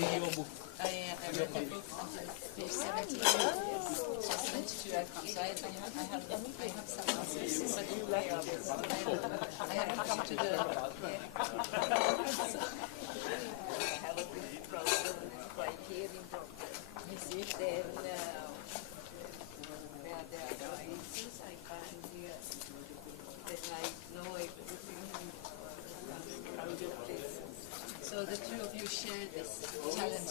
your book? I read the book until page 17. So 22 I've come. So I have some answers, but I haven't come to the... I have a big problem with quite hearing problem. You see? Then there are noises I can't hear. Then I know everything crowded places. So the two of you share this challenge.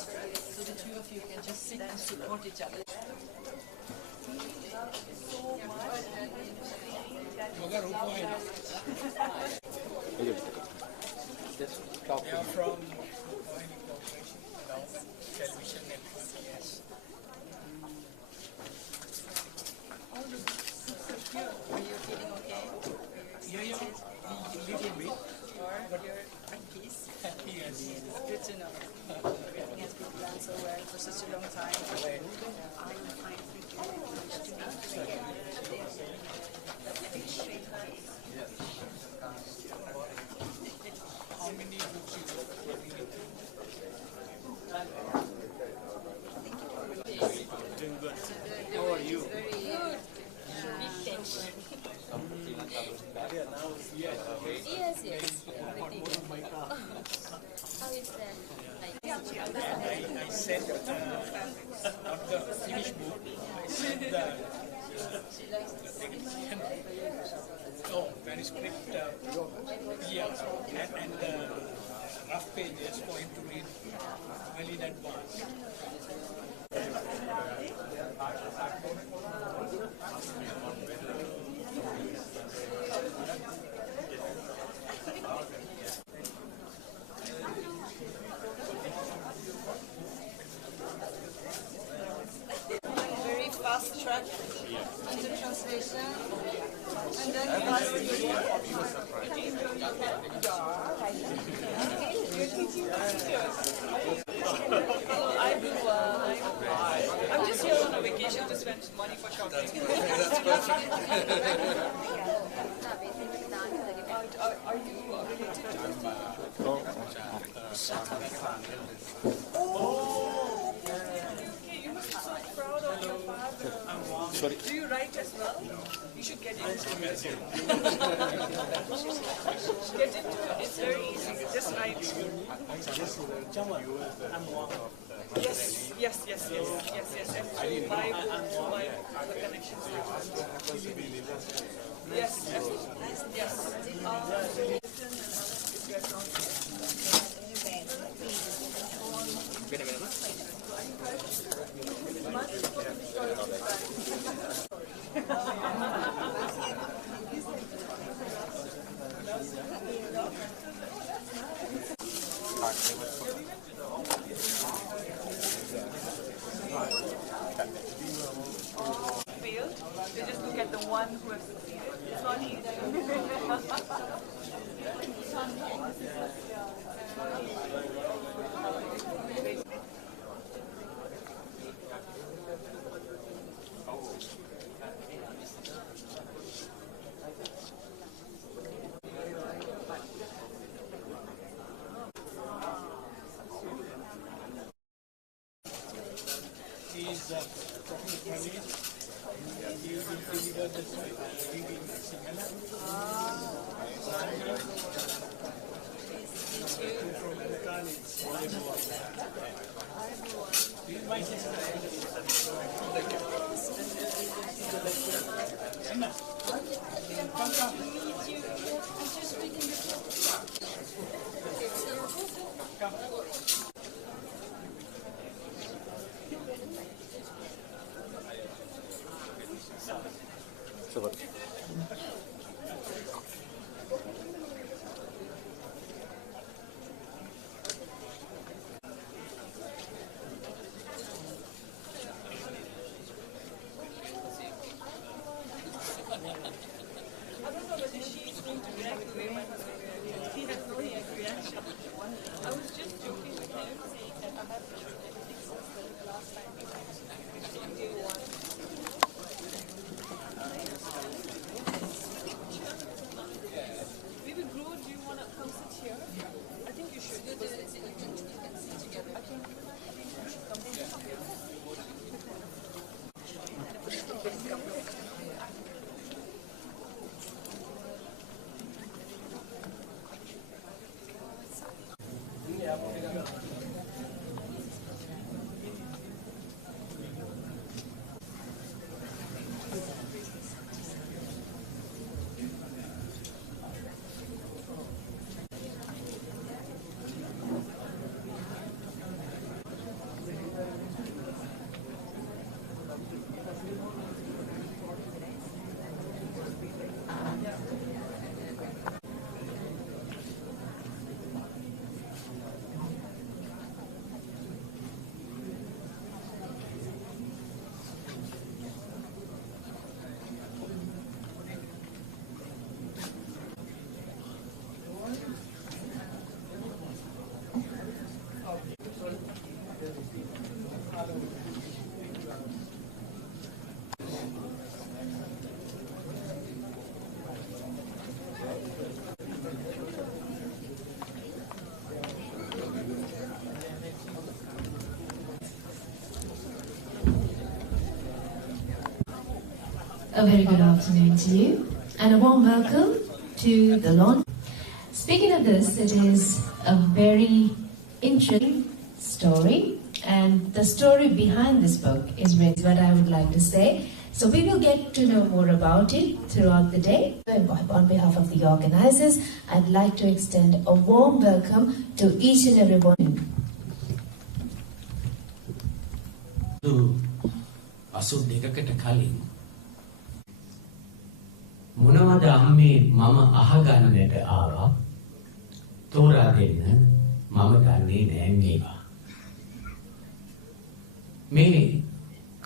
So the two of you can just sit and support each other. They are from television network, yes. Are you feeling okay? Yeah, little bit. Or you're at peace? Yes. Good to know. Everything has been planned so well for such a long time. How many books you are reading? Doing good. How are you? Very good. Big tension. Yes, yes. Everything. How is that? I said not the finished book. I said the manuscript, and the rough pages for him to read well in advance. Very fast track into translation. And then fast reading. I do. I'm just here on a vacation to spend money for shopping. That's perfect. Are you related to okay, you must be so proud of your father. Sorry. Do you write as well? You should get into it. Get into it. It's very easy. Just write. Yes. And through my connections. Yes. Failed. They just look at the one who has succeeded. It's not easy. He's talking money. He will deliver the reading similar. From Bhutan, it's This is my sister. Anna, come. Come. A very good afternoon to you and a warm welcome to the launch. Speaking of this, it is a very interesting story, and the story behind this book is really what I would like to say. So we will get to know more about it throughout the day. On behalf of the organizers, I'd like to extend a warm welcome to each and every one. මොනවද අම්මේ මම අහගන්නට ආවා තෝරා දෙන්න මම දන්නේ නෑ මේවා මේ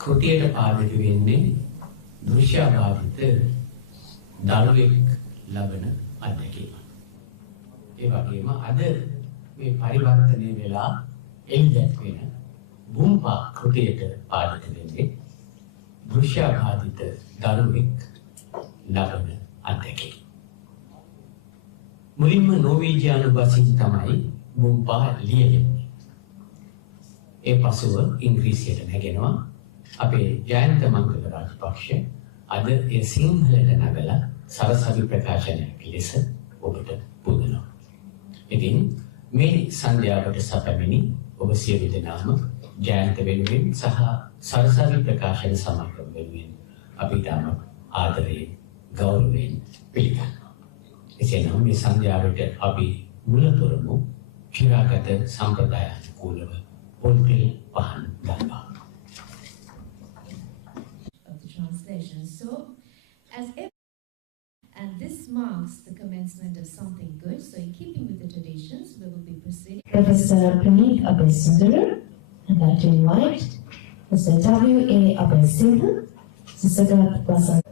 කෘතියට පාදක වෙන්නේ දෘශ්‍යාබාධිත දරුවෙක් ලබන අත්දැකීම ඒ වගේම අද මේ පරිවර්තනය වෙලා එළියක් වෙන බුම්පා කෘතියට පාදක වෙන්නේ දෘශ්‍යාබාධිත දරුවෙක් ලබන අත්දැකීම. මුලින්ම නෝර්වේජියානු බසින් තමයි බුම්පා ලියවෙන්නේ. ඒ පසුව ඉංග්‍රීසියට නැගෙනවා. අපේ ජයන්ත මංගල රාජපක්ෂ අද ඒ සිංහලට නගලා සරසවි ප්‍රකාශනයක් ලෙස ඔබට පුදනවා. ඉතින් මේ සන්ධ්‍යාවට සැපැමිණි ඔබ සියලු දෙනාම ජයන්ත වෙනුවෙන් සහ සරසවි ප්‍රකාශන සමාගම වෙනුවෙන් අපි තාම ආදරයෙන් ගෞරවයෙන් පිළිගන්නවා. එසේනම් මේ සන්ධ්‍යාවට අපි මුල තොරමු චිරාගත සම්ප්‍රදායානුකූලව පොල්පිල් පහන් දක්වා. Of the translation. So, as if, and this marks the commencement of something good. So, in keeping with the traditions, we will be proceeding. Professor Praneeth Abhay-Sundaram, I'd like to invite Mr. W.A. Abhay-Singh, Sisagat Plaza.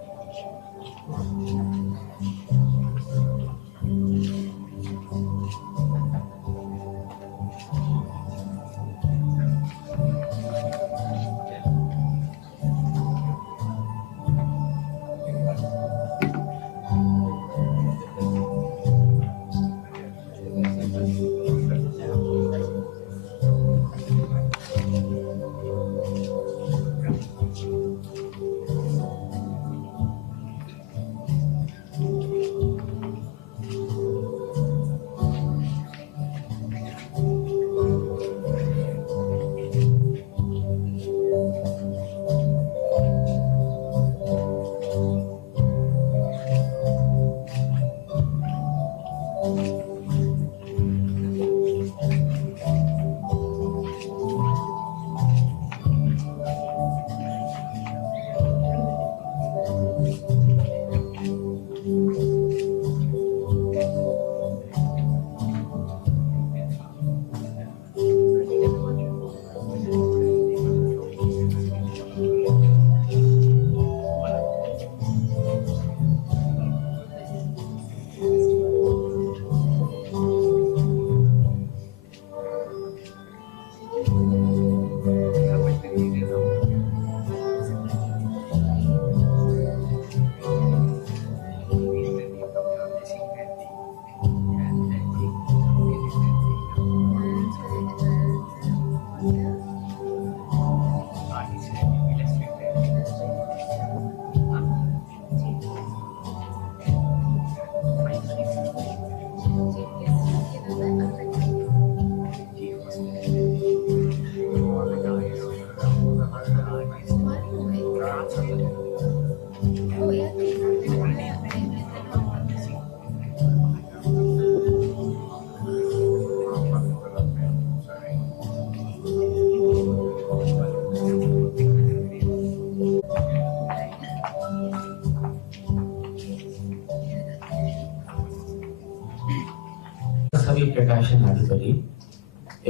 කවි ප්‍රකාශන අධිපති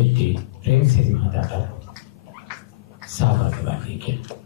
එච්.ටී. ප්‍රේමසිරි මහතාට සහභාගී වන්නේ කියලා.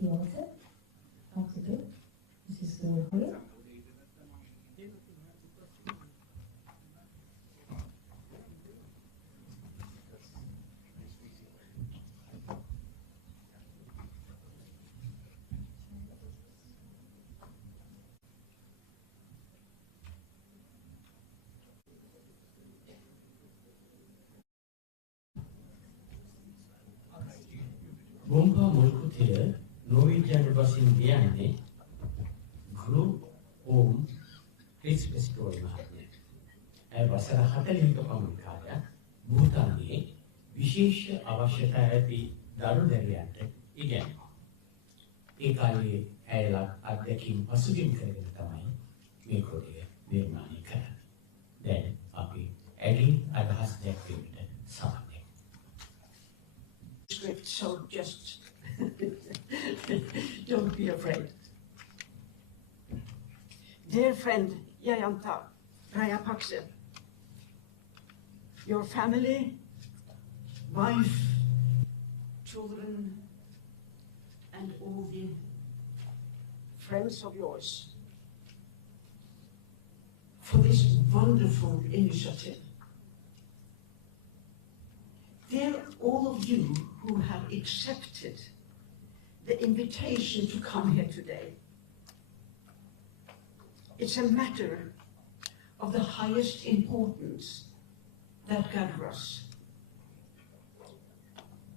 The author, how to do. This is the whole. Bomba මුල්කුතිය නෝර්වීජියානු බසින් කියන්නේ group home රිස්පෙස්ටෝරි මහත්මිය. ඒ වසර 40ක පමණ කාලයක් භූතානයේ විශේෂ අවශ්‍යතා ඇති දරු දැරියන්ට ඉගෙනුවා. ඒ කාලේ ඇයලා අධ්‍යක්ෂින් පසුබිම් කරගෙන තමයි මේ කුටිය නිර්මාණය කරන්නේ. දැන් අපි ඇගේ අදහස් දැක්වීමට සමත්. Script, so just don't be afraid. Dear friend Jayanta Rajapaksa, your family, wife, children, and all the friends of yours for this wonderful initiative. Dear all of you who have accepted the invitation to come here today. It's a matter of the highest importance that gather us.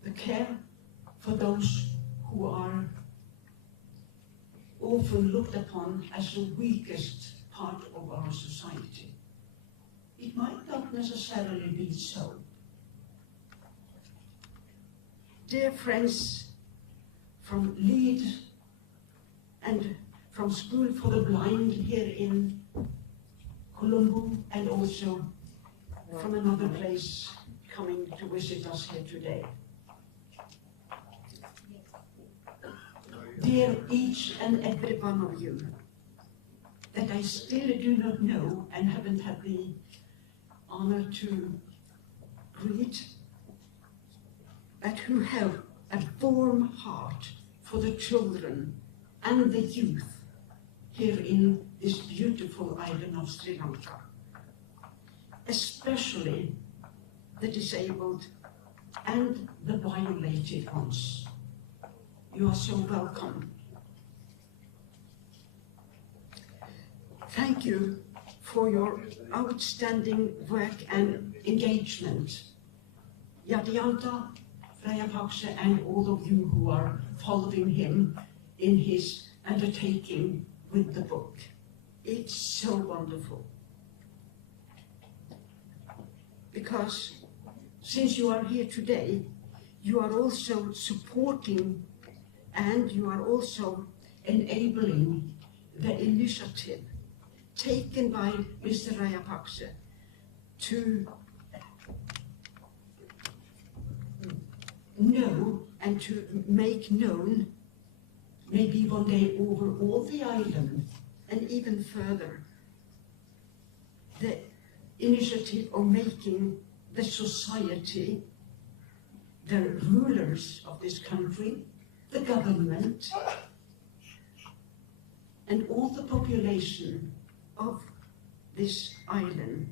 The care for those who are often looked upon as the weakest part of our society. It might not necessarily be so. Dear friends from Lead and from School for the Blind here in Colombo, and also from another place coming to visit us here today. Dear each and every one of you that I still do not know and haven't had the honor to greet, but who have a warm heart for the children and the youth here in this beautiful island of Sri Lanka, especially the disabled and the violated ones. You are so welcome. Thank you for your outstanding work and engagement. Jayanta Rajapaksa and all of you who are following him in his undertaking with the book. it's so wonderful. Because since you are here today, you are also supporting and you are also enabling the initiative taken by Mr. Rajapaksa to know and to make known, maybe one day over all the island and even further, the initiative of making the society, the rulers of this country, the government, and all the population of this island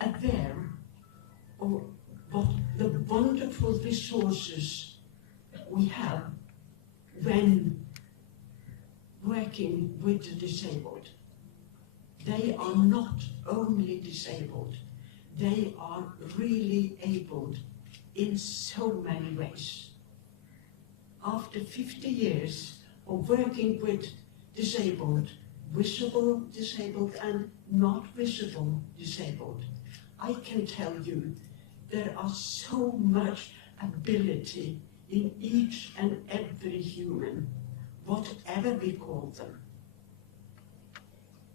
aware of what the wonderful resources we have when working with the disabled. They are not only disabled, they are really abled in so many ways. After 50 years of working with disabled, visible disabled and not visible disabled, I can tell you there are so much ability in each and every human, whatever we call them.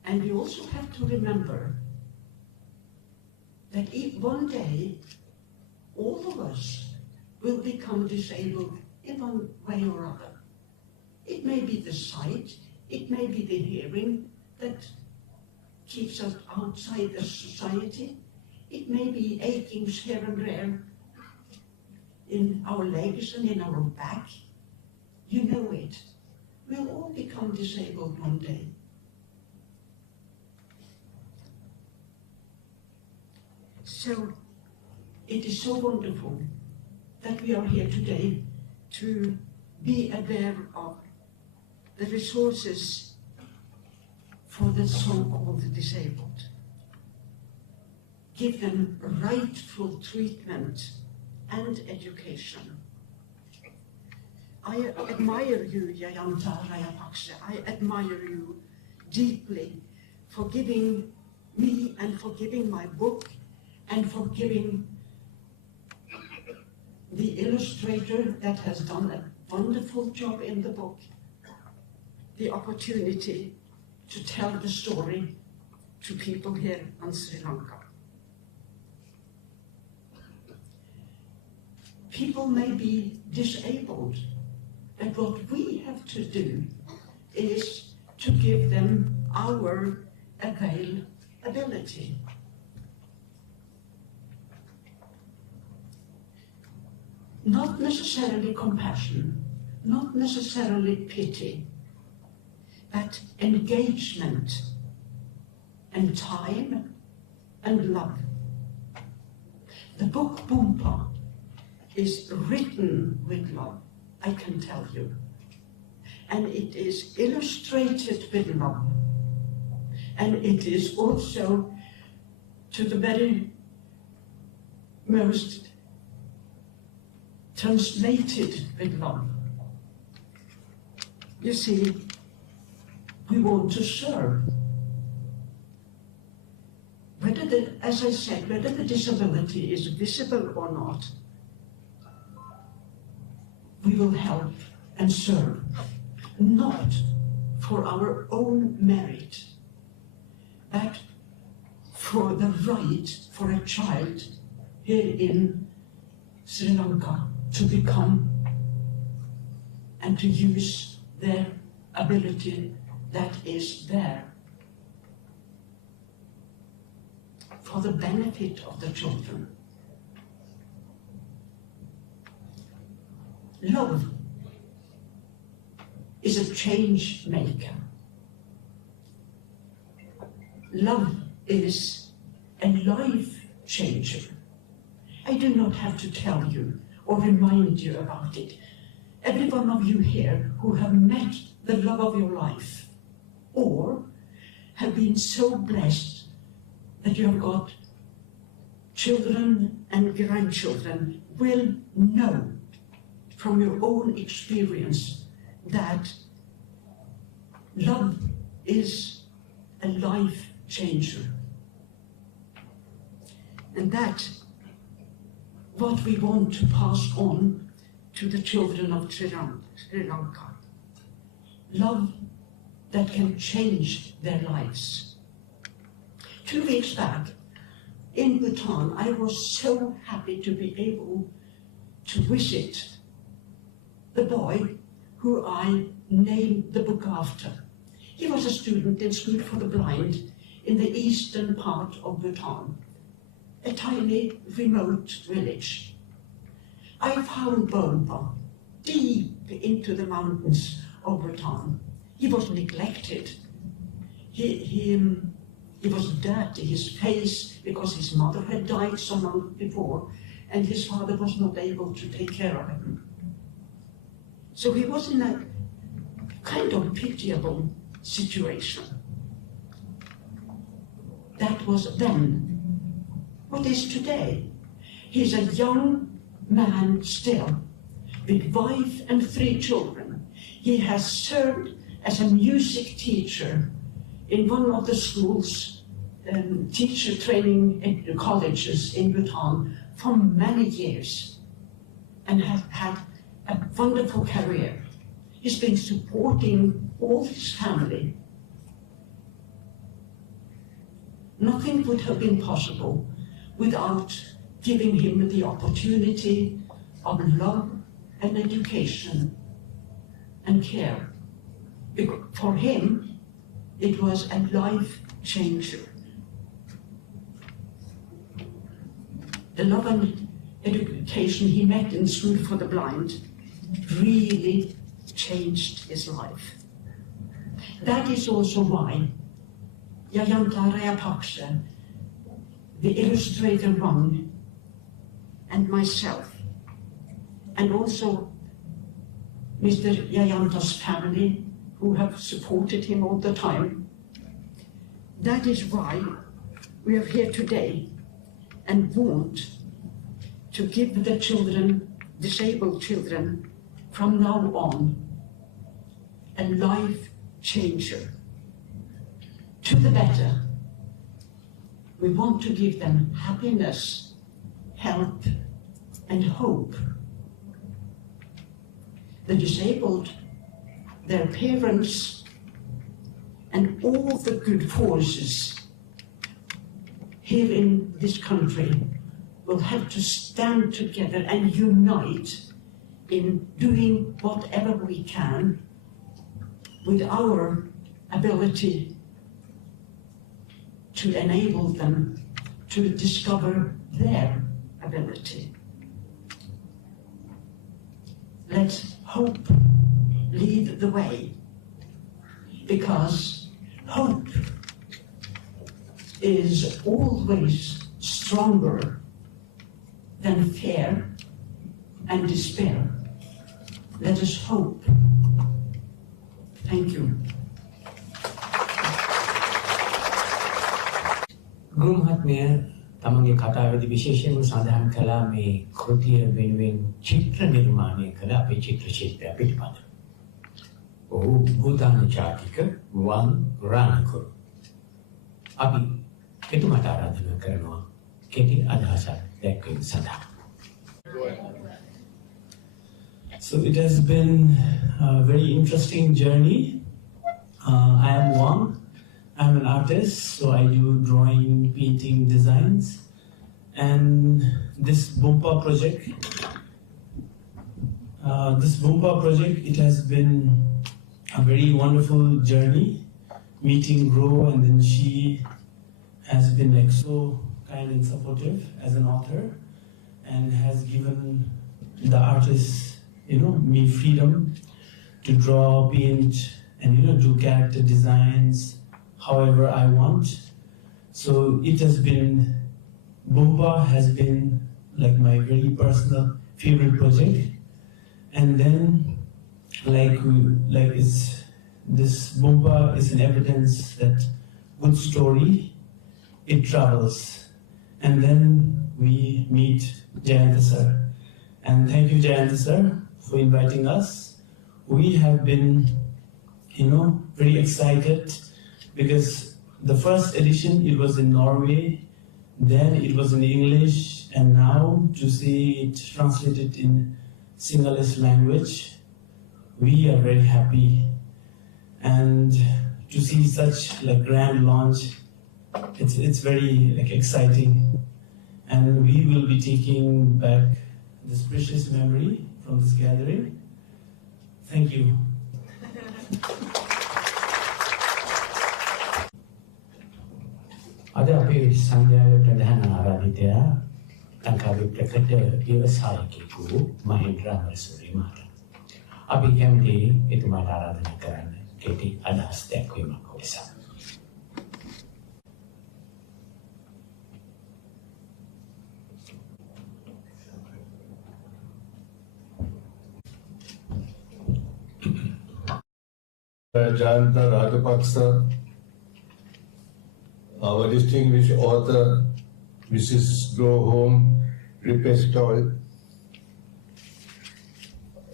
And we also have to remember that if one day all of us will become disabled in one way or other. It may be the sight, it may be the hearing that keeps us outside the society, it may be achings here and there in our legs and in our back. You know it. We'll all become disabled one day. So it is so wonderful that we are here today to be aware of the resources for the so-called disabled. Give them rightful treatment and education. I admire you, Jayanta Rajapaksa. I admire you deeply for giving me and for giving my book and for giving the illustrator that has done a wonderful job in the book the opportunity to tell the story to people here on Sri Lanka. People may be disabled, and what we have to do is to give them our availability. Not necessarily compassion, not necessarily pity, but engagement and time and love. The book Boompa is written with love, I can tell you. And it is illustrated with love. And it is also, to the very most, translated with love. You see, we want to serve. As I said, whether the disability is visible or not, we will help and serve, not for our own merit, but for the right for a child here in Sri Lanka to become and to use their ability that is there for the benefit of the children. Love is a change maker. Love is a life changer. I do not have to tell you or remind you about it. Every one of you here who have met the love of your life or have been so blessed that you have got children and grandchildren will know from your own experience that love is a life changer. And that's what we want to pass on to the children of Sri Lanka. Love that can change their lives. 2 weeks back in Bhutan, I was so happy to be able to visit the boy who I named the book after. He was a student in School for the Blind in the eastern part of Bhutan, a tiny, remote village. I found Bonpa deep into the mountains of Bhutan. He was neglected. He was dirty, his face, because his mother had died some months before, and his father was not able to take care of him. So he was in a kind of pitiable situation. That was then. What is today? He's a young man still, with wife and 3 children. He has served as a music teacher in one of the schools, teacher training colleges in Bhutan for many years, and has had a wonderful career. He's been supporting all his family. Nothing would have been possible without giving him the opportunity of love and education and care. For him, it was a life changer. The love and education he met in School for the Blind really changed his life. That is also why Jayanta Rayapaksa, the illustrator one, and myself, and also Mr. Jayanta's family, who have supported him all the time. That is why we are here today and want to give the children, disabled children, from now on, a life changer. To the better. We want to give them happiness, help, and hope. The disabled, their parents, and all the good forces here in this country will have to stand together and unite in doing whatever we can with our ability to enable them to discover their ability. Let hope lead the way, because hope is always stronger than fear and despair. Let us hope. Thank you. ගුරු මහත්මයා තමන්ගේ කතාවේදී විශේෂයෙන්ම සඳහන් කළා මේ කෘතිය වෙනුවෙන් චිත්‍ර නිර්මාණය කළ අපේ චිත්‍ර ශිල්පියා පිළිබඳ. ඔහු භූතාන ජාතික වන් රාණකුරු. අපි එතුමාට ආරාධනා කරනවා කෙටි අදහසක් දැක්වීම සඳහා. So it has been a very interesting journey. I am Wang. I'm an artist, so I do drawing, painting, designs. And this Bumpa project, it has been a very wonderful journey, meeting Ro, and then she has been like so kind and supportive as an author, and has given the artists, me freedom to draw, paint, and do character designs however I want. So it has been, Bumpa has been like my very personal favorite project. And then this Bumpa is an evidence that good story, it travels. And then we meet Jayanta sir. And thank you, Jayanta sir, for inviting us. We have been, very excited because The first edition, it was in Norway, then it was in English, and now to see it translated in Sinhalese language, we are very happy. And to see such like grand launch, it's very like exciting. And we will be taking back this precious memory from this gathering. Thank you. අද අපේ සංඝයාගේ ප්‍රධාන ආරාධිතයා ලංකාවේ ප්‍රකට ව්‍යවසායකයෙකු මහේන්ද්‍ර අමරසූරිය මහතා. අපි කැමති එතුමාට ආරාධනා කරන්න කෙටි අදහස් දැක්වීමක් උදෙසා. Janta Rajapaksa, our distinguished author, Mrs. Go Home Ripestol,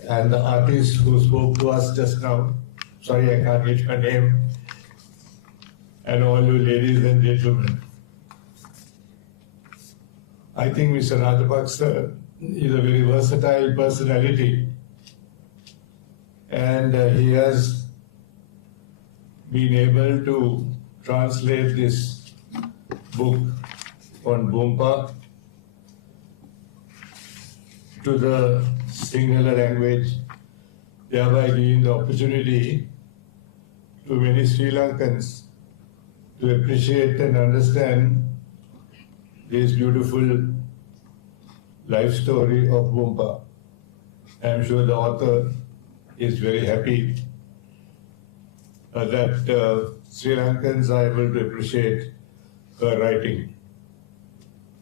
and the artist who spoke to us just now, sorry I can't get her name, and all you ladies and gentlemen. I think Mr. Rajapaksa is a very versatile personality, and he has been able to translate this book on Bumpa to the Sinhala language, thereby giving the opportunity to many Sri Lankans to appreciate and understand this beautiful life story of Bumpa. I am sure the author is very happy that Sri Lankans are able to appreciate her writing.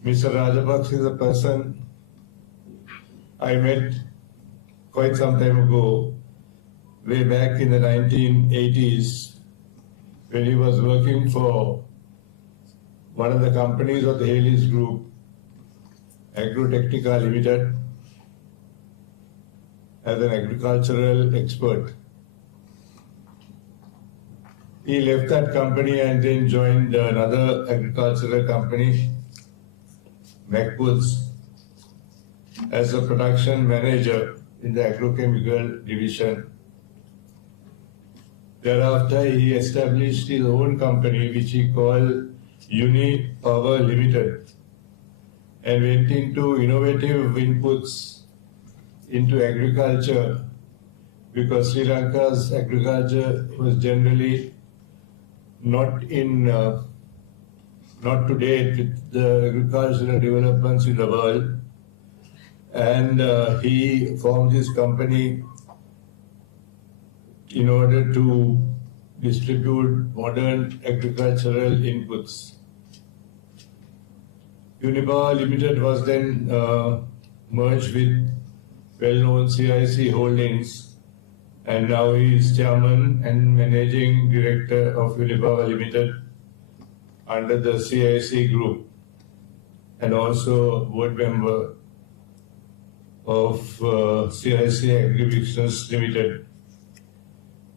Mr. Rajapaksa is a person I met quite some time ago, way back in the 1980s, when he was working for one of the companies of the Hayleys Group, Agrotechnica Limited, as an agricultural expert. He left that company and then joined another agricultural company, MacWoods, as a production manager in the agrochemical division. Thereafter, he established his own company, which he called Uni Power Limited, and went into innovative inputs into agriculture, because Sri Lanka's agriculture was generally not to date with the agricultural developments in the world, and he formed his company in order to distribute modern agricultural inputs. Unipower Limited was then merged with well-known CIC Holdings, and now he is chairman and managing director of Unipower Limited under the CIC Group, and also board member of CIC Agribusiness Limited.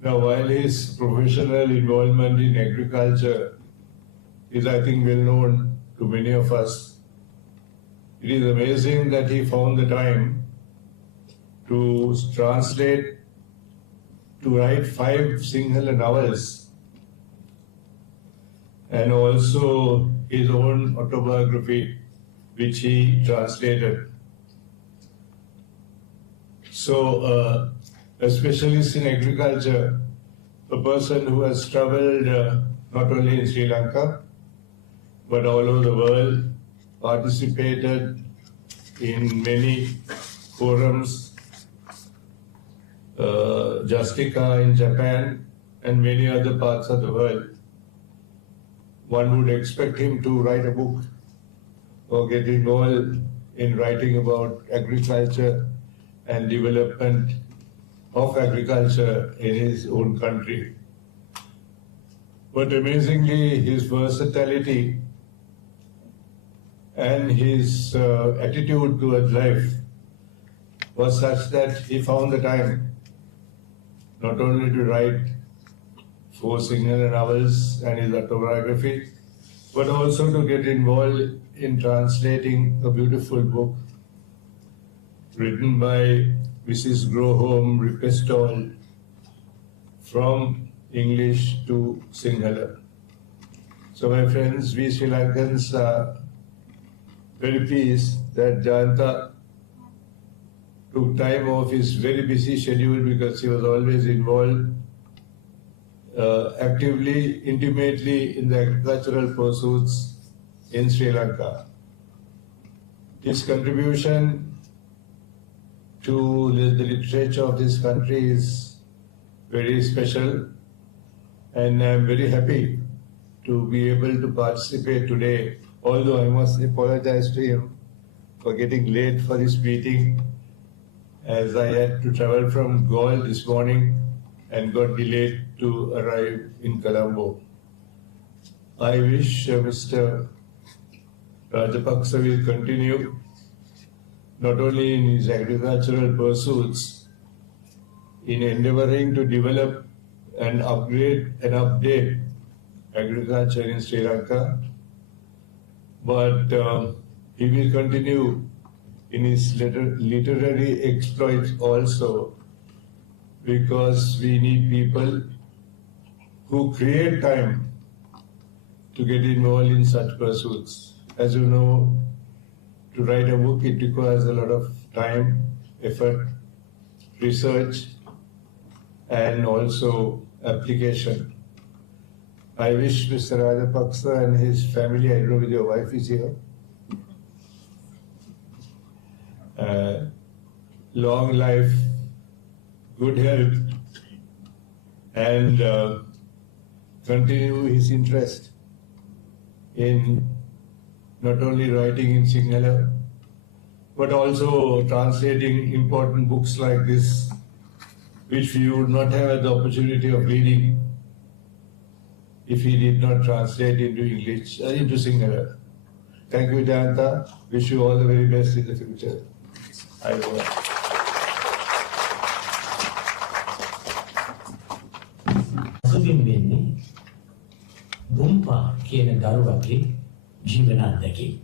Now, while his professional involvement in agriculture is, I think, well known to many of us, it is amazing that he found the time to translate, to write 5 Sinhala novels, and also his own autobiography, which he translated. So, a specialist in agriculture, a person who has traveled not only in Sri Lanka, but all over the world, participated in many forums, Justica in Japan, and many other parts of the world. One would expect him to write a book or get involved in writing about agriculture and development of agriculture in his own country. But amazingly, his versatility and his attitude towards life was such that he found the time not only to write 4 Sinhala novels and his autobiography, but also to get involved in translating a beautiful book written by Mrs. Grohom Ripestall from English to Sinhala. So my friends, we Sri Lankans are very pleased that Janta took time off his very busy schedule because he was always involved actively, intimately in the agricultural pursuits in Sri Lanka. His contribution to the literature of this country is very special, and I'm very happy to be able to participate today, although I must apologize to him for getting late for this meeting, as I had to travel from Galle this morning and got delayed to arrive in Colombo. I wish Mr. Rajapaksa will continue not only in his agricultural pursuits, in endeavoring to develop and upgrade and update agriculture in Sri Lanka, but he will continue in his literary exploits also, because we need people who create time to get involved in such pursuits. As you know, to write a book, it requires a lot of time, effort, research, and also application. I wish Mr. Rajapaksa and his family, I don't know whether your wife is here, long life, good health, and continue his interest in not only writing in Sinhala, but also translating important books like this, which we would not have had the opportunity of reading if he did not translate into English, into Sinhala. Thank you, Janta. Wish you all the very best in the future. I will. අසුබින් වෙන්නේ බුම්පා කියන දරුවගේ ජීවන අත්දැකීම්.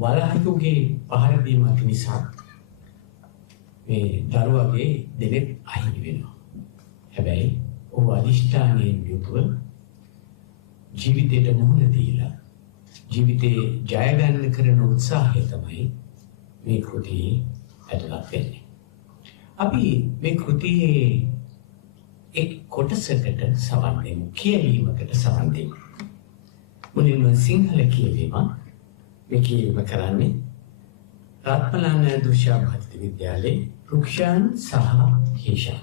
වලහකුගේ පහර දීමක් නිසා මේ දරුවගේ දෙලෙත් අහිමි වෙනවා. හැබැයි ඔහු අදිෂ්ඨානයෙන් යුතුව ජීවිතයට මුහුණ දීලා ජීවිතේ ජය ගන්න කරන උත්සාහය තමයි මේ කෘතියේ ඇතුළත් වෙන්නේ. අපි මේ කෘතියේ එක් කොටසකට සවන් දෙමු, කියවීමකට සවන් දෙමු. මුලින්ම සිංහල කියවීම. මේ කියවීම කරන්නේ රත්මලාන දුෂා භාරති විද්‍යාලයේ රුක්ෂාන් සහ හේෂාන්.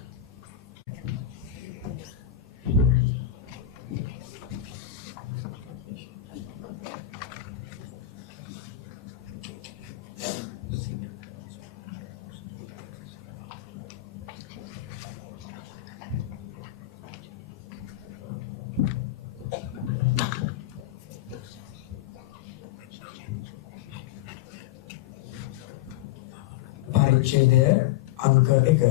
පරිච්ඡේදය අංක 1.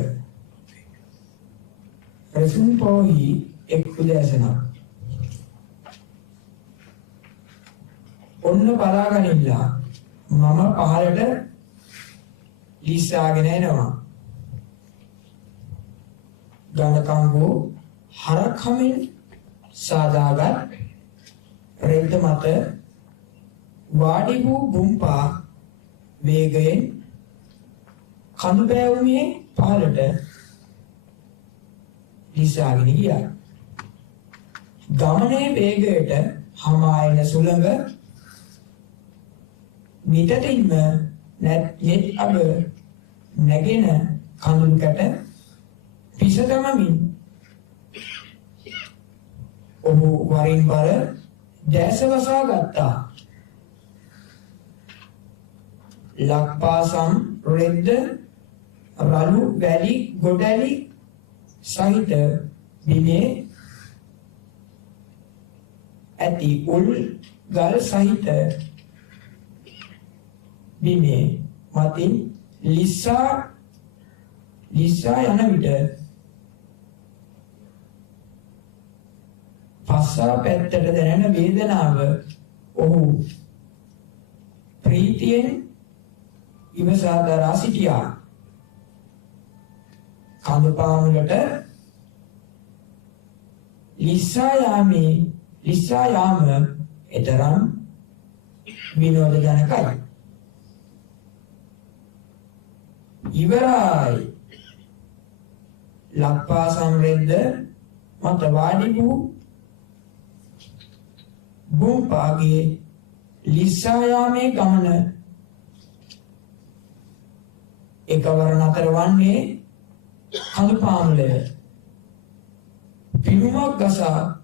රසන් පොහි එක් උදෑසනක්. ඔන්න බලාගනින්න මම පහළට ලිස්සාගෙන එනවා. ගණකංගෝ හරක් හැමින් සාදාගත් රෙද්ද මත වාඩි වූ බුම්පා වේගයෙන් කඳු බෑවුමේ පහළට ලිස්සාගෙන ගියා. ගමනේ වේගයට hama එන සුළඟ නිතරින්ම net අබ නැගෙන කඳුකඩ පිසදමමින් ඔහු වරින් වර දැස වසා ගත්තා. ලක්පාසම් රෙද්ද රළු වැලි ගොඩැලි සහිත බිමේ ඇති උල් ගල් සහිත බිමේ මතින් ලිස්සා යන විට පස්සා පැත්තට දැනෙන වේදනාව ඔහු ප්‍රීතියෙන් ඉවසා දරා සිටියා. කඳුපාමුලට ලිස්සා යාම එතරම් විනෝදජනකයි. ඉවරයි. ලක්පා සම්රෙද්ද මත වාඩි වූ බුම්පාගේ ලිස්සා යාමේ ගමන එකවර නතර වන්නේ කඳුපාමුලය පිනුමක් ගසා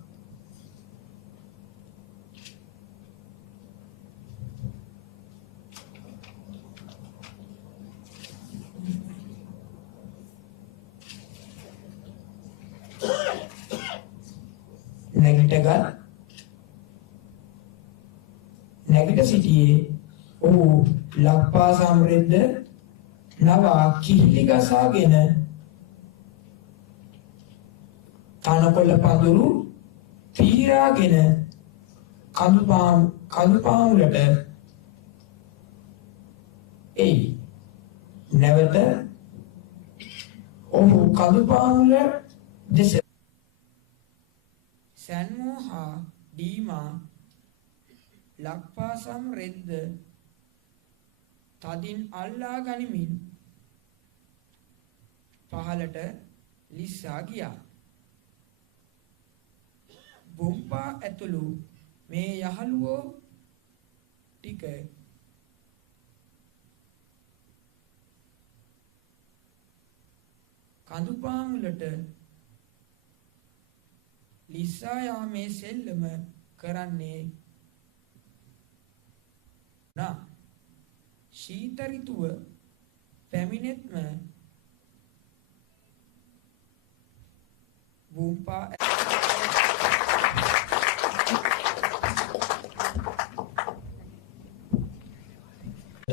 නැගිට සිටියේ ඔහු ලක්පා සම්රෙද්ද නවා කිහිලි ගසාගෙන තනකොළ පඳුරු පීරාගෙන කඳුපාමුලට එයි. නැවත ඔහු කඳුපාමුල දෙස සන්මෝහා දීමා ලක්පා සම්රෙද්ද තදින් අල්ලා ගනිමින් පහලට ලිස්සා ගියා. බුම්පා ඇතුළු මේ යහළුවෝ ටික කඳුපාමුලට ලිස්සා යාමේ සෙල්ලම කරන්නේ නා. ශීත ඍතුව පැමිණෙත්ම බුම්පා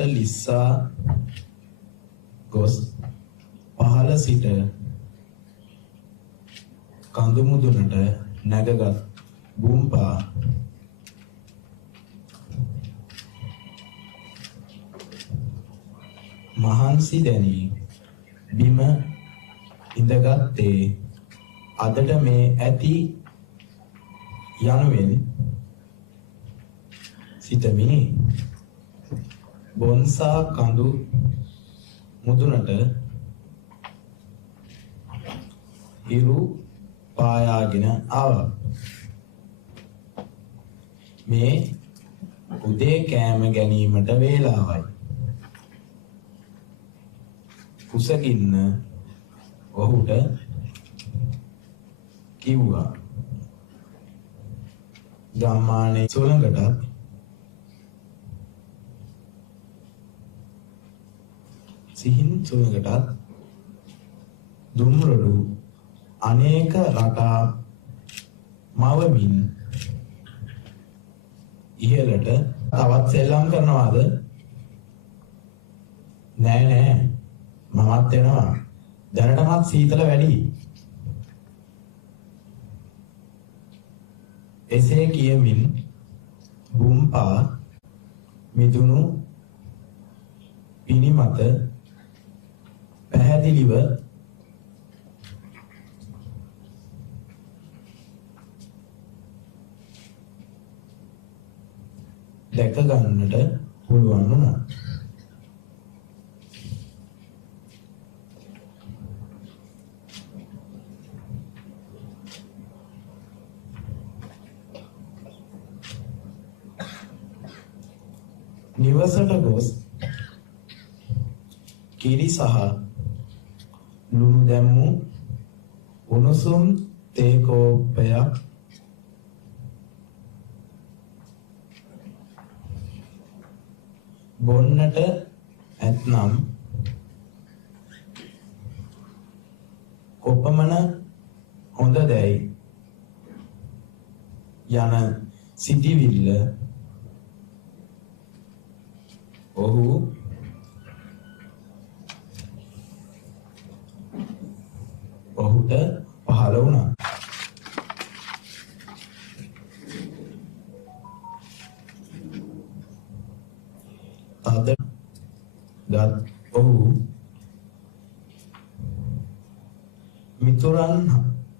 ලිස්සා ගොස් පහළ සිට කඳු මුදුනට නැගගත් බුම්පා මහන්සි දැනි බිම ඉඳගත්තේ අදට මේ ඇති යනුවෙන් සිතමිනි. බොන්සා කඳු මුදුනට ඉරු පායාගෙන ආවා. මේ උදේ කෑම ගැනීමට වේලාවයි. කුසගින්න ඔහුට කිව්වා. ගම්මානේ සුළඟට සිහින් සුළඟටත් දුම්රළු අනේක රටා මවමින් ඉහළට තවත් සෙල්ලම් කරනවාද? නෑ මමත් වෙනවා. දැනටමත් සීතල වැඩි. එසේ කියමින් බුම්පා මිදුණු පිණි මත පැහැදිලිව දැක ගන්නට පුළුවන් වුණා. නිවසට ගොස් කිරි සහ ලුණු දැම්මු උණුසුම් තේ කෝප්පයක් බොන්නට ඇතනම් කොපමණ හොඳදැයි යන සිටිවිල්ල ඔහු ඔහුට පහළ වුණා. ඔහු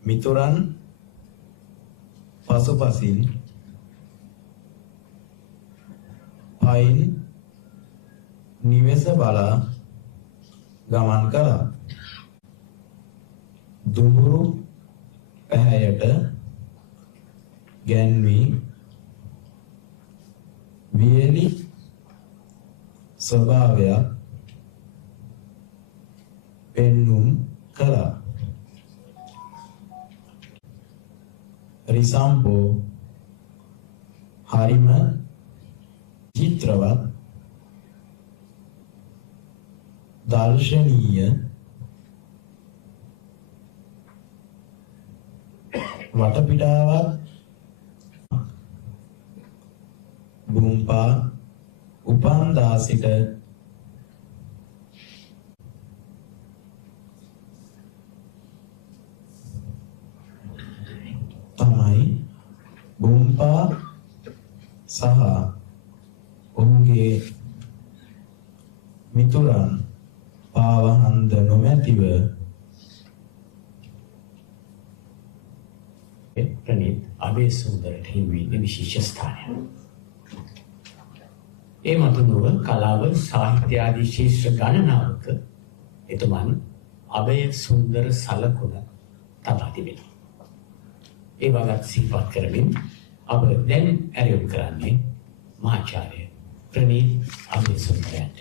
මිතුරන් පසුපසින් පයින් නිවෙස බලා ගමන් කළා. දුඹුරු පැහැයට ගැන්වී වියලි ස්වභාවයක් පෙන්눔 කළා. රිසම්බෝ හරිම චිත්‍රවත් දර්ශනීය වටපිටාවක් බුම්පා උපන්දා සිට තමයි බුම්පා සහ ඔහුගේ මිතුරන් පාවහන්ද නොමැතිව ප්‍රණීත් අබේසුන්දරට හිමි විශේෂ ස්ථානය. ඒ මතුනුව කලාව සාහිත්‍ය ආදී ශිෂ්‍ය ගණනාවක එතුමන් අබේ සුන්දර සලකුණ තබා තිබෙනවා. ඒ වගත් සිහිපත් කරමින් අප දැන් ඇරයුම් කරන්නේ මහාචාර්ය ප්‍රණීත් අබේසුන්දරයන්ට.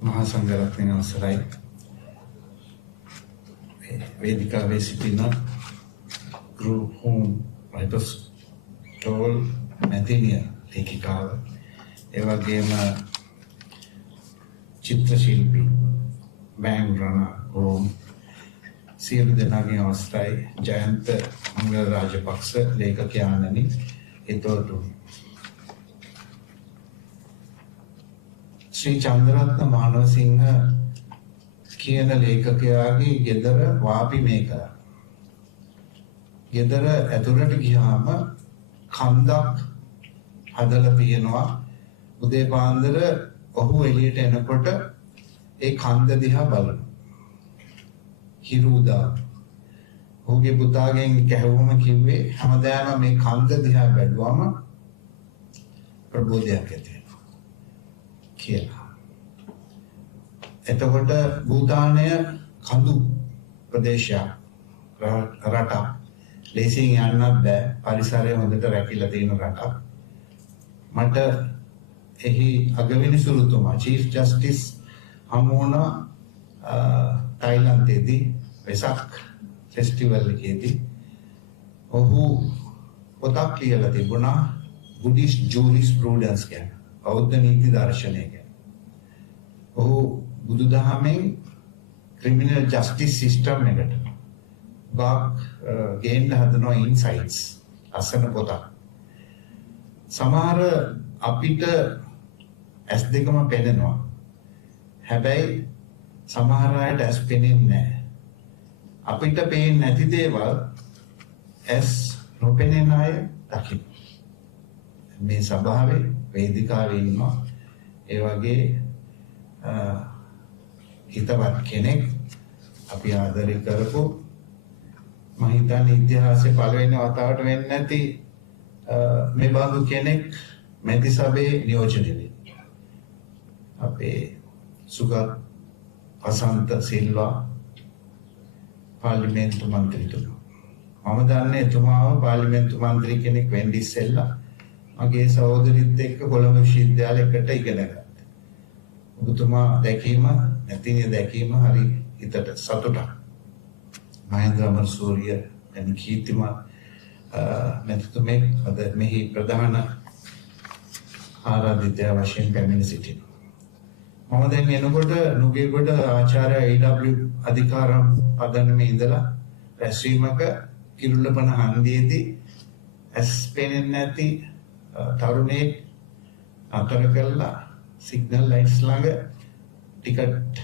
මහා සංඝරත්නයේ අවසරයි වේදිකාවේ සිටින group home writers toll මැතිනිය ලේඛිකාව ඒ වගේම චිත්‍ර ශිල්පී බෑන් රණ සියලු දෙනාගේ අවසරයි ජයන්ත මංගල රාජපක්ෂ ලේඛකයාණනි එතෝටුනි ශ්‍රී චන්ද්‍රරත්න මානවසිංහ කියන ලේඛකයාගේ ගෙදර වාපි මේකර. ගෙදර ඇතුළට ගියාම කන්දක් හදලා තියෙනවා. උදේ පාන්දර ඔහු එළියට එනකොට ඒ කන්ද දිහා බලනවා. හිරුදා ඔහුගේ පුතාගෙන් කැහුවම කිව්වේ හැමදාම මේ කන්ද දිහා බැලුවම ප්‍රබෝධයක් ඇති වෙනවා කියලා. එතකොට භූතානය කඳු ප්‍රදේශයක් රටක් ලේසියෙන් යන්නත් බෑ පරිසරය හොඳට රැකිලා තියෙන රටක්. මට එහි අගවිනි සුරුතුමා චීෆ් ජස්ටිස් හමු වුණා තායිලන්තයේදී වෙසක් ෆෙස්ටිවල් එකේදී. ඔහු පොතක් ලියලා තිබුණා බුද්දිස්ට් ජූරිස්ප්‍රූඩන්ස් ගැන බෞද්ධ නීති දර්ශනය ගැන. ඔහු බුදුදහමෙන් ක්‍රිමිනල් ජස්ටිස් සිස්ටම් එකට බාක් ගේන්න හදනවා ඉන්සයිට්ස් අසන පොතක්. සමහර අපිට ඇස් දෙකම පෙනෙනවා. හැබැයි සමහර අයට ඇස් පෙනෙන්නේ නැහැ. අපිට පේන්නේ නැති දේවල් ඇස් නොපෙනෙන අය දකින්න. මේ සභාවේ වේදිකාවේ ඉන්නවා ඒ වගේ හිතවත් කෙනෙක් අපි ආදරය කරපු මම හිතන්නේ ඉතිහාසයේ පළවෙනි වතාවට වෙන්නේ නැති මේ බඳු කෙනෙක් මැති සභේ නියෝජනය වෙන්නේ. අපේ සුගත් අසන්ත සිල්වා පාර්ලිමේන්තු මන්ත්‍රීතුමා. මම දන්නේ එතුමාව පාර්ලිමේන්තු මන්ත්‍රී කෙනෙක් වෙන්න ඉස්සෙල්ලා මගේ සහෝදරිත් එක්ක කොළඹ විශ්වවිද්‍යාලයකට ඉගෙන ගත්තා. ඔබතුමා දැකීම නැතිනේ දැකීම හරි හිතට සතුටක්. මහේන්ද්‍ර අමරසූරිය එනි කීර්තිමත් නැතිතුමේ අද මෙහි ප්‍රධාන ආරාධිතය වශයෙන් පැමිණ සිටිනවා. මම දැන් එනකොට නුගේගොඩ ආචාර්ය AW අධිකාරම් පදනමේ ඉඳලා රැස්වීමක කිරුළපන හන්දියේදී ඇස් පෙනෙන්නේ නැති තරුණයෙක් අතර කළා සිග්නල් ලයිට්ස් ළඟ ටිකට්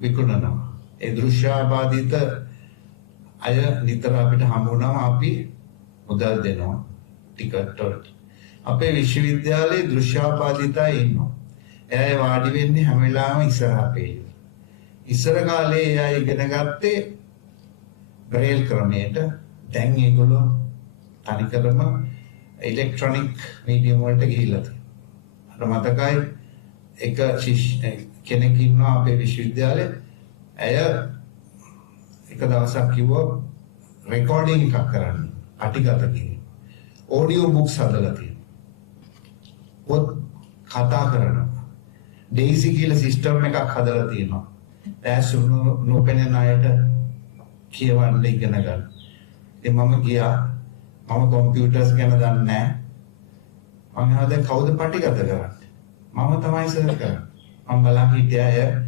විකුණනවා. ඒ දෘශ්‍යාබාධිත අය නිතර අපිට හමු වුණාම අපි මුදල් දෙනවා ටිකට් වලට. අපේ විශ්වවිද්‍යාලයේ දෘශ්‍යාපාදිතයි ඉන්නවා. එයා වාඩි වෙන්නේ හැම වෙලාවෙම ඉස්සරහා පේජ්. ඉස්සර කාලේ එයා ඉගෙන ගත්තේ බ්‍රේල් ක්‍රමයට. දැන් ඒගොල්ලෝ තනිකරම ඉලෙක්ට්‍රොනික මීඩියම් වලට ගිහිල්ලා තියෙනවා. අර මතකයි එක කෙනෙක් ඉන්නවා අපේ විශ්වවිද්‍යාලේ. ඇය එක දවසක් කිව්වා රෙකෝඩින් එකක් කරන්න. අටිගත කිරීම. ඔඩියෝ බුක්ස් හදලා තියෙනවා. පොත් කතා කරනවා. ඩේසි කියලා සිස්ටම් එකක් හදලා තියෙනවා. දැස් නොපෙනෙන අයට කියවන්න ඉගෙන ගන්න. ඉතින් මම ගියා. මම කම්පියුටර්ස් ගැන දන්නේ නැහැ. මම හද කවුද පටිගත කරන්නේ? මම තමයි සර් කරන්නේ. මම බලන් හිටියා අය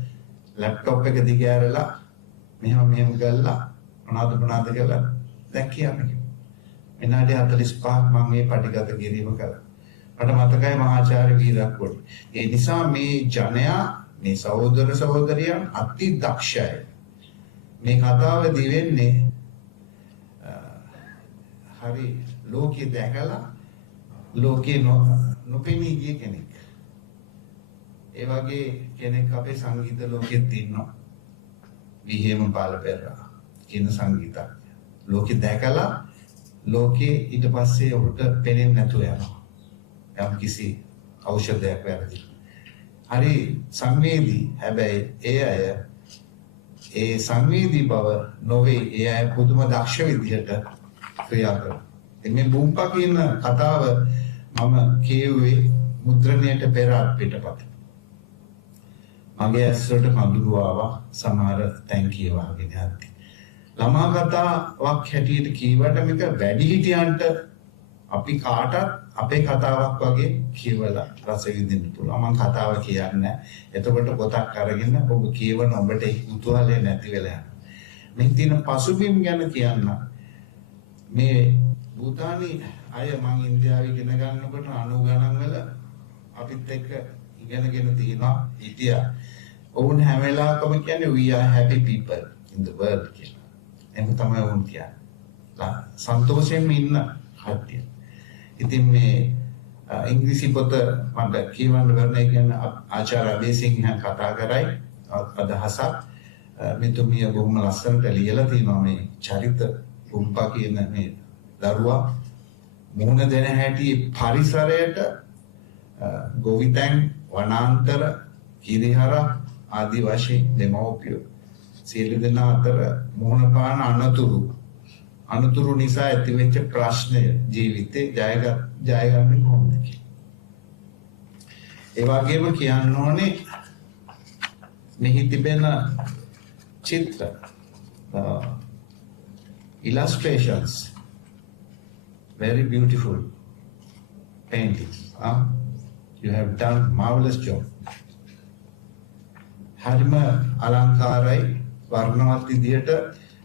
ලැප්ටොප් එක දිගේ ඇරලා මෙහෙම ගල්ලා මොනවද කියලා දැන් කියන්නේ. විනාඩි 45ක් මම මේ පටිගත කිරීම කළා. මට මතකයි මහාචාර්ය වීරක්කොඩි. ඒ නිසා මේ ජනයා මේ සහෝදර සහෝදරියන් අති දක්ෂයි. මේ කතාව දිවෙන්නේ හරි ලෝකේ දැකලා ලෝකේ නොපෙනී ගිය කෙනෙක්. ඒ වගේ කෙනෙක් අපේ සංගීත ලෝකෙත් ඉන්නවා. විහෙම පාලපෙරා කියන සංගීතඥයා. ලෝකේ දැකලා ලෝකේ ඊට පස්සේ ඔහුට පෙනෙන්නේ නැතුව යනවා. යම් කිසි ඖෂධයක් වැරදි. හරි සංවේදී. හැබැයි ඒ අය ඒ සංවේදී බව නොවේ. ඒ අය පුදුම දක්ෂ විදිහට ක්‍රියා කරනවා. මේ බුම්පා කියන කතාව මම කියුවේ මුද්‍රණයට පෙර පිටපත. මගේ ඇස්වලට කඳුළු ආවා. සමහර තැන් කියවාගෙන යද්දි. ළමා කතාවක් හැටියට කීවට මේක වැඩිහිටියන්ට අපි කාටත් අපේ කතාවක් වගේ කියවලා රස විඳින්න පුළුවන්. මම කතාව කියන්නේ. එතකොට පොතක් අරගෙන ඔබ කියවන ඔබට උතුහලේ නැති වෙලා යනවා. මේ තියෙන පසුබිම් ගැන කියන්න. මේ භූතානි අය මම ඉන්දියාවේ ඉගෙන ගන්නකොට 90 ගණන් වල අපිත් එක්ක ඉගෙනගෙන තියෙනවා හිටියා. ඔවුන් හැම වෙලාවකම කියන්නේ we are happy people in the world කියලා. එහෙම තමයි වුන් කියන්නේ. සන්තෝෂයෙන් ඉන්න කට්ටිය. ඉතින් මේ ඉංග්‍රීසි පොත මට කියවන්න බැරි කියන්නේ ආචාර්ය අබේසිංහ කතා කරයි අදහසක්. මෙතුමිය බොහොම ලස්සනට ලියලා තියෙනවා මේ චරිත උම්පා කියන මේ දරුවා මුහුණ දෙන හැටි පරිසරයට ගෝවිතැන් වනාන්තර කිරිහර ආදි වශයෙන් දෙමව්පියෝ සියලු දෙනා අතර මුහුණ පාන අනතුරු නිසා ඇතිවෙච්ච ප්‍රශ්නය ජීවිතේ ජය ගන්න කොහොමද කියලා. ඒ වගේම කියන්න ඕනේ මෙහි තිබෙන චිත්‍ර illustrations, very beautiful paintings. You have done marvelous job. හරිම අලංකාරයි වර්ණවත් විදියට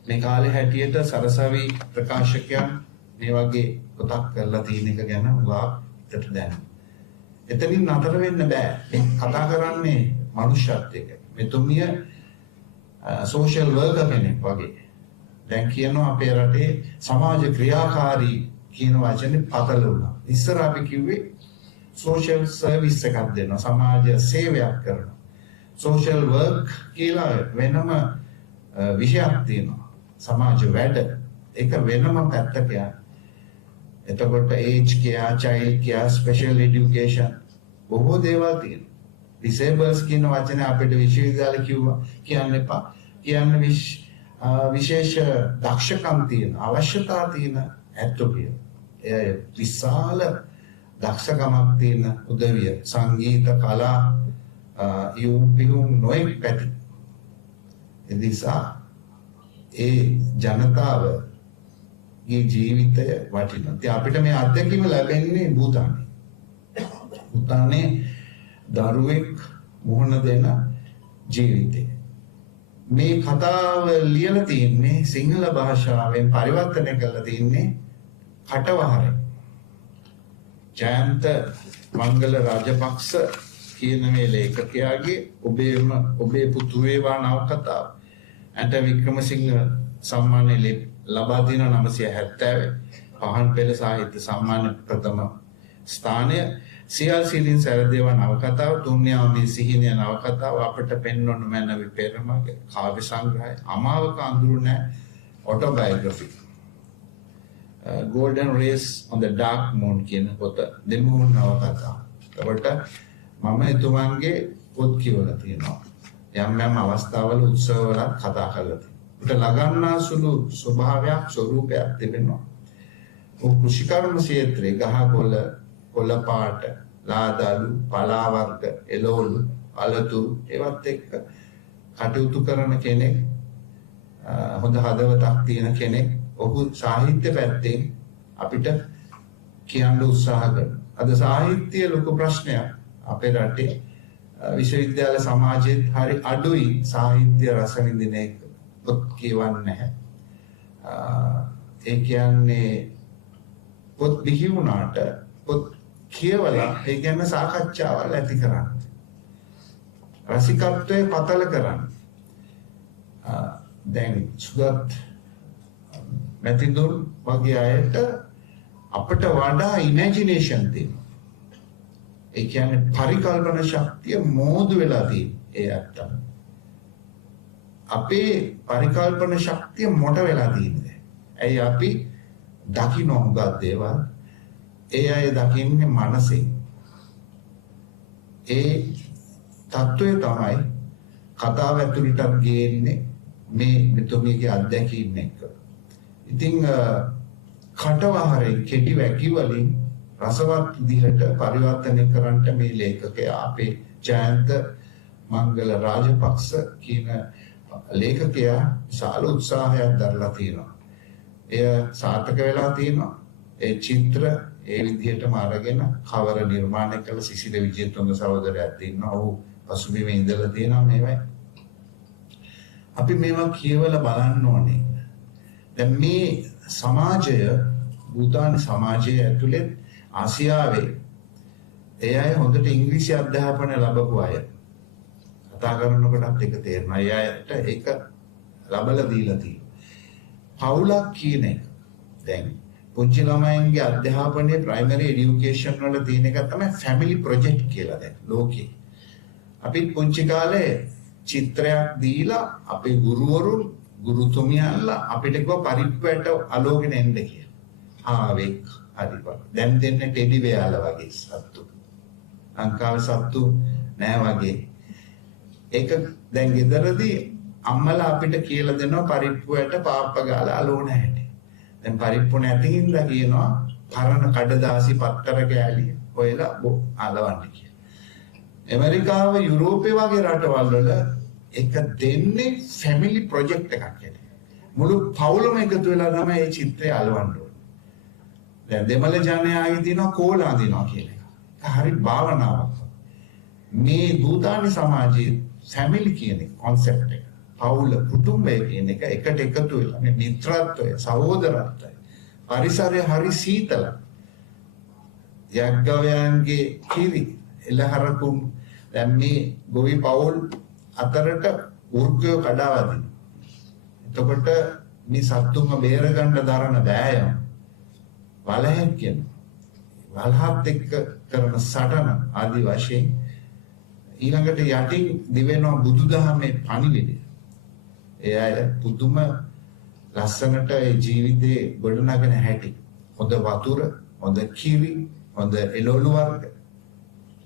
මේ කාලේ හැටියට සරසවි ප්‍රකාශකයන් මේ වගේ පොතක් කරලා තියෙන එක ගැන උගාට දැනෙනවා. එතනින් නතර වෙන්න බෑ. මේ කතා කරන්නේ මනුෂ්‍යත්වයක. මෙතුමිය සෝෂල් වර්කර් කෙනෙක් වගේ. දැන් කියනවා අපේ රටේ සමාජ ක්‍රියාකාරී කියන වචනේ පතල වුණා. ඉස්සර අපි කිව්වේ සෝෂල් සර්විස් එකක් දෙනවා. සමාජ සේවයක් කරනවා. සෝෂල් වර්ක් කියලා වෙනම විෂයක් තියෙනවා. සමාජ වැඩ ඒක වෙනම පැත්තක යනවා. එතකොට age care, child care, special education බොහෝ දේවල් තියෙනවා. ඩිසේබල්ස් කියන වචනේ අපිට විශ්වවිද්‍යාලේ කිව්වා කියන්න එපා. කියන්න විශේෂ දක්ෂකම් තියෙන, අවශ්‍යතා තියෙන ඇත්තෝ කියන. එය විශාල දක්ෂකමක් තියෙන උදවිය. සංගීත කලා යොම් නොයෙක් පැති. එනිසා ඒ ජනතාවගේ ජීවිතය වටිනවා. ඉතින් අපිට මේ අත්දැකීම ලැබෙන්නේ භූතානේ. භූතානේ දරුවෙක් මුහුණ දෙන ජීවිතේ. මේ කතාව ලියලා තින්නේ සිංහල භාෂාවෙන් පරිවර්තනය කරලා තින්නේ කටවහරේ. ජයන්ත මංගල රාජපක්ෂ කියන මේ ලේඛකයාගේ ඔබේ පුතු වේවා නවකතාව ඇන්ට වික්‍රමසිංහ සම්මානය ලබා දින 970 පහන් පෙළ සාහිත්‍ය සම්මාන ප්‍රථම ස්ථානය සියල් සිලින් සැරදේව නවකතාව, තුන්යාමේ සිහිනය නවකතාව, අපට පෙන්වන්න මැනවි පෙරමග, කාව්‍ය සංග්‍රහය, අමාවක අඳුරු නෑ autobiography. Golden Race on the Dark Moon කියන පොත දෙමුහුන් නවකතාව. ඒකට මම එතුමන්ගේ පොත් කියවලා තියෙනවා. යම් අවස්ථාවල උත්සවවල කතා කරලා තියෙනවා. ඒකට ළඟන්නා සුළු ස්වභාවයක් ස්වරූපයක් තිබෙනවා. කෘෂිකර්ම ක්ෂේත්‍රයේ ගහකොළ, කොළ පාට, ලාදලු, පලා වර්ග, එළවලු, අලතුරු ඒවත් එක්ක කටයුතු කරන කෙනෙක්, හොඳ හදවතක් තියෙන කෙනෙක්. ඔහු සාහිත්‍ය පැත්තෙන් අපිට කියන්න උත්සාහ කරනවා. අද සාහිත්‍ය ලොකු ප්‍රශ්නයක් අපේ රටේ. විශ්වවිද්‍යාල සමාජයේත් හරි අඩුයි සාහිත්‍ය රස විඳින එක. පොත් කියවන්නේ නැහැ. ඒ කියන්නේ පොත් බිහි වුණාට පොත් කියවලා ඒ කියන්නේ සාකච්ඡාවල් ඇති කරන්න. රසිකත්වයේ පතල කරන්න. දැන් සුගත් මැතිදුන් වගේ අයට අපිට වඩා ඉමැජිනේෂන් තියෙනවා. ඒ කියන්නේ පරිකල්පන ශක්තිය මෝදු වෙලා තියෙන ඒ අත්තම. අපේ පරිකල්පන ශක්තිය මොඩ වෙලා තියෙන්නේ. ඇයි අපි දකින්න හුඟක් දේවල් ඒ අය දකින්නේ මනසෙන්. ඒ තත්ත්වය තමයි කතාව ඇතුළටත් ගේන්නේ මේ මෙතුමියගේ අත්දැකීම් එක්ක. ඉතින් කටවහරේ කෙටි වැකි වලින් රසවත් විදිහට පරිවර්තනය කරන්නට මේ ලේඛකයා අපේ ජයන්ත මංගල රාජපක්ෂ කියන ලේඛකයා විශාල උත්සාහයක් දරලා තියෙනවා. එය සාර්ථක වෙලා තියෙනවා. ඒ චිත්‍ර ඒ විදිහටම අරගෙන කවර නිර්මාණය කළ සිසිල විජේතුංග සහෝදරයාත් ඉන්නවා. ඔහු පසුබිමේ ඉඳලා තියෙනවා මේවයි. අපි මේවා කියවලා බලන්න ඕනේ. දැන් මේ සමාජය භූතාන සමාජය ඇතුළේ ආසියාවේ ඒ අය හොඳට ඉංග්‍රීසි අධ්‍යාපනය ලැබපු අය. කතා කරනකොටත් ඒක තේරෙනවා. ඒ අයට ඒක ලබලා දීලා තියෙනවා. පවුලක් කියන එක. දැන් පුංචි ළමයින්ගේ අධ්‍යාපනයේ ප්‍රයිමරි এডুকেෂන් වල තියෙන එක තමයි ෆැමිලි ප්‍රොජෙක්ට් කියලා දැන් ලෝකේ. අපි පුංචි කාලේ චිත්‍රයක් දීලා අපේ ගුරුවරුන් ගුරුතුමියන්ලා අපිට කිව්වා පරිප්පුවට අලෝගෙන එන්න කියලා. ආවෙක් හරිපා. දැන් දෙන්නේ ටෙඩි බෙයාලා වගේ සත්තු. ලංකාවේ සත්තු නෑ වගේ. ඒක දැන් ගෙදරදී අම්මලා අපිට කියලා දෙනවා පරිප්පුවට පාප්ප ගාලා අලෝන හැටි. දැන් පරිප්පු නැති හින්දා කියනවා පරණ කඩදාසි පත්තර කෑලි හොයලා අලවන්න කියලා. ඇමරිකාව යුරෝපේ වගේ රටවල් වල ඒක දෙන්නේ ෆැමිලි ප්‍රොජෙක්ට් එකක් කියලා. මුළු පවුලම එකතු වෙලා තමයි මේ චිත්‍රය අලවන්න ඕනේ. දැන් දෙමළ ජනයාගේ තියෙනවා කෝලා අඳිනවා කියලා එක. ඒක හරි භාවනාවක්. මේ භූතානි සමාජයේ ෆැමිලි කියන concept එක, පවුල, කුටුම්බය කියන එක එකට එකතු වෙලා මේ මිත්‍රත්වය, සහෝදරත්වය, පරිසරය හරි සීතල. යක්ගවයන්ගේ කිරි එළහරකුන් දැන් මේ ගොවි පවුල් අතරට වෘක්කයෝ කඩාවදින. එතකොට මේ සත්තුන්ව බේරගන්න දරන වෑයම වලහෙක් කියන වලහත් එක්ක කරන සටන ආදි වශයෙන් ඊළඟට යටින් දිවෙනවා බුදුදහමේ පණිවිඩය. ඒ අය පුදුම ලස්සනට ඒ ජීවිතේ ගොඩනගන හැටි. හොඳ වතුර, හොඳ කිරි, හොඳ එළවලු වර්ග,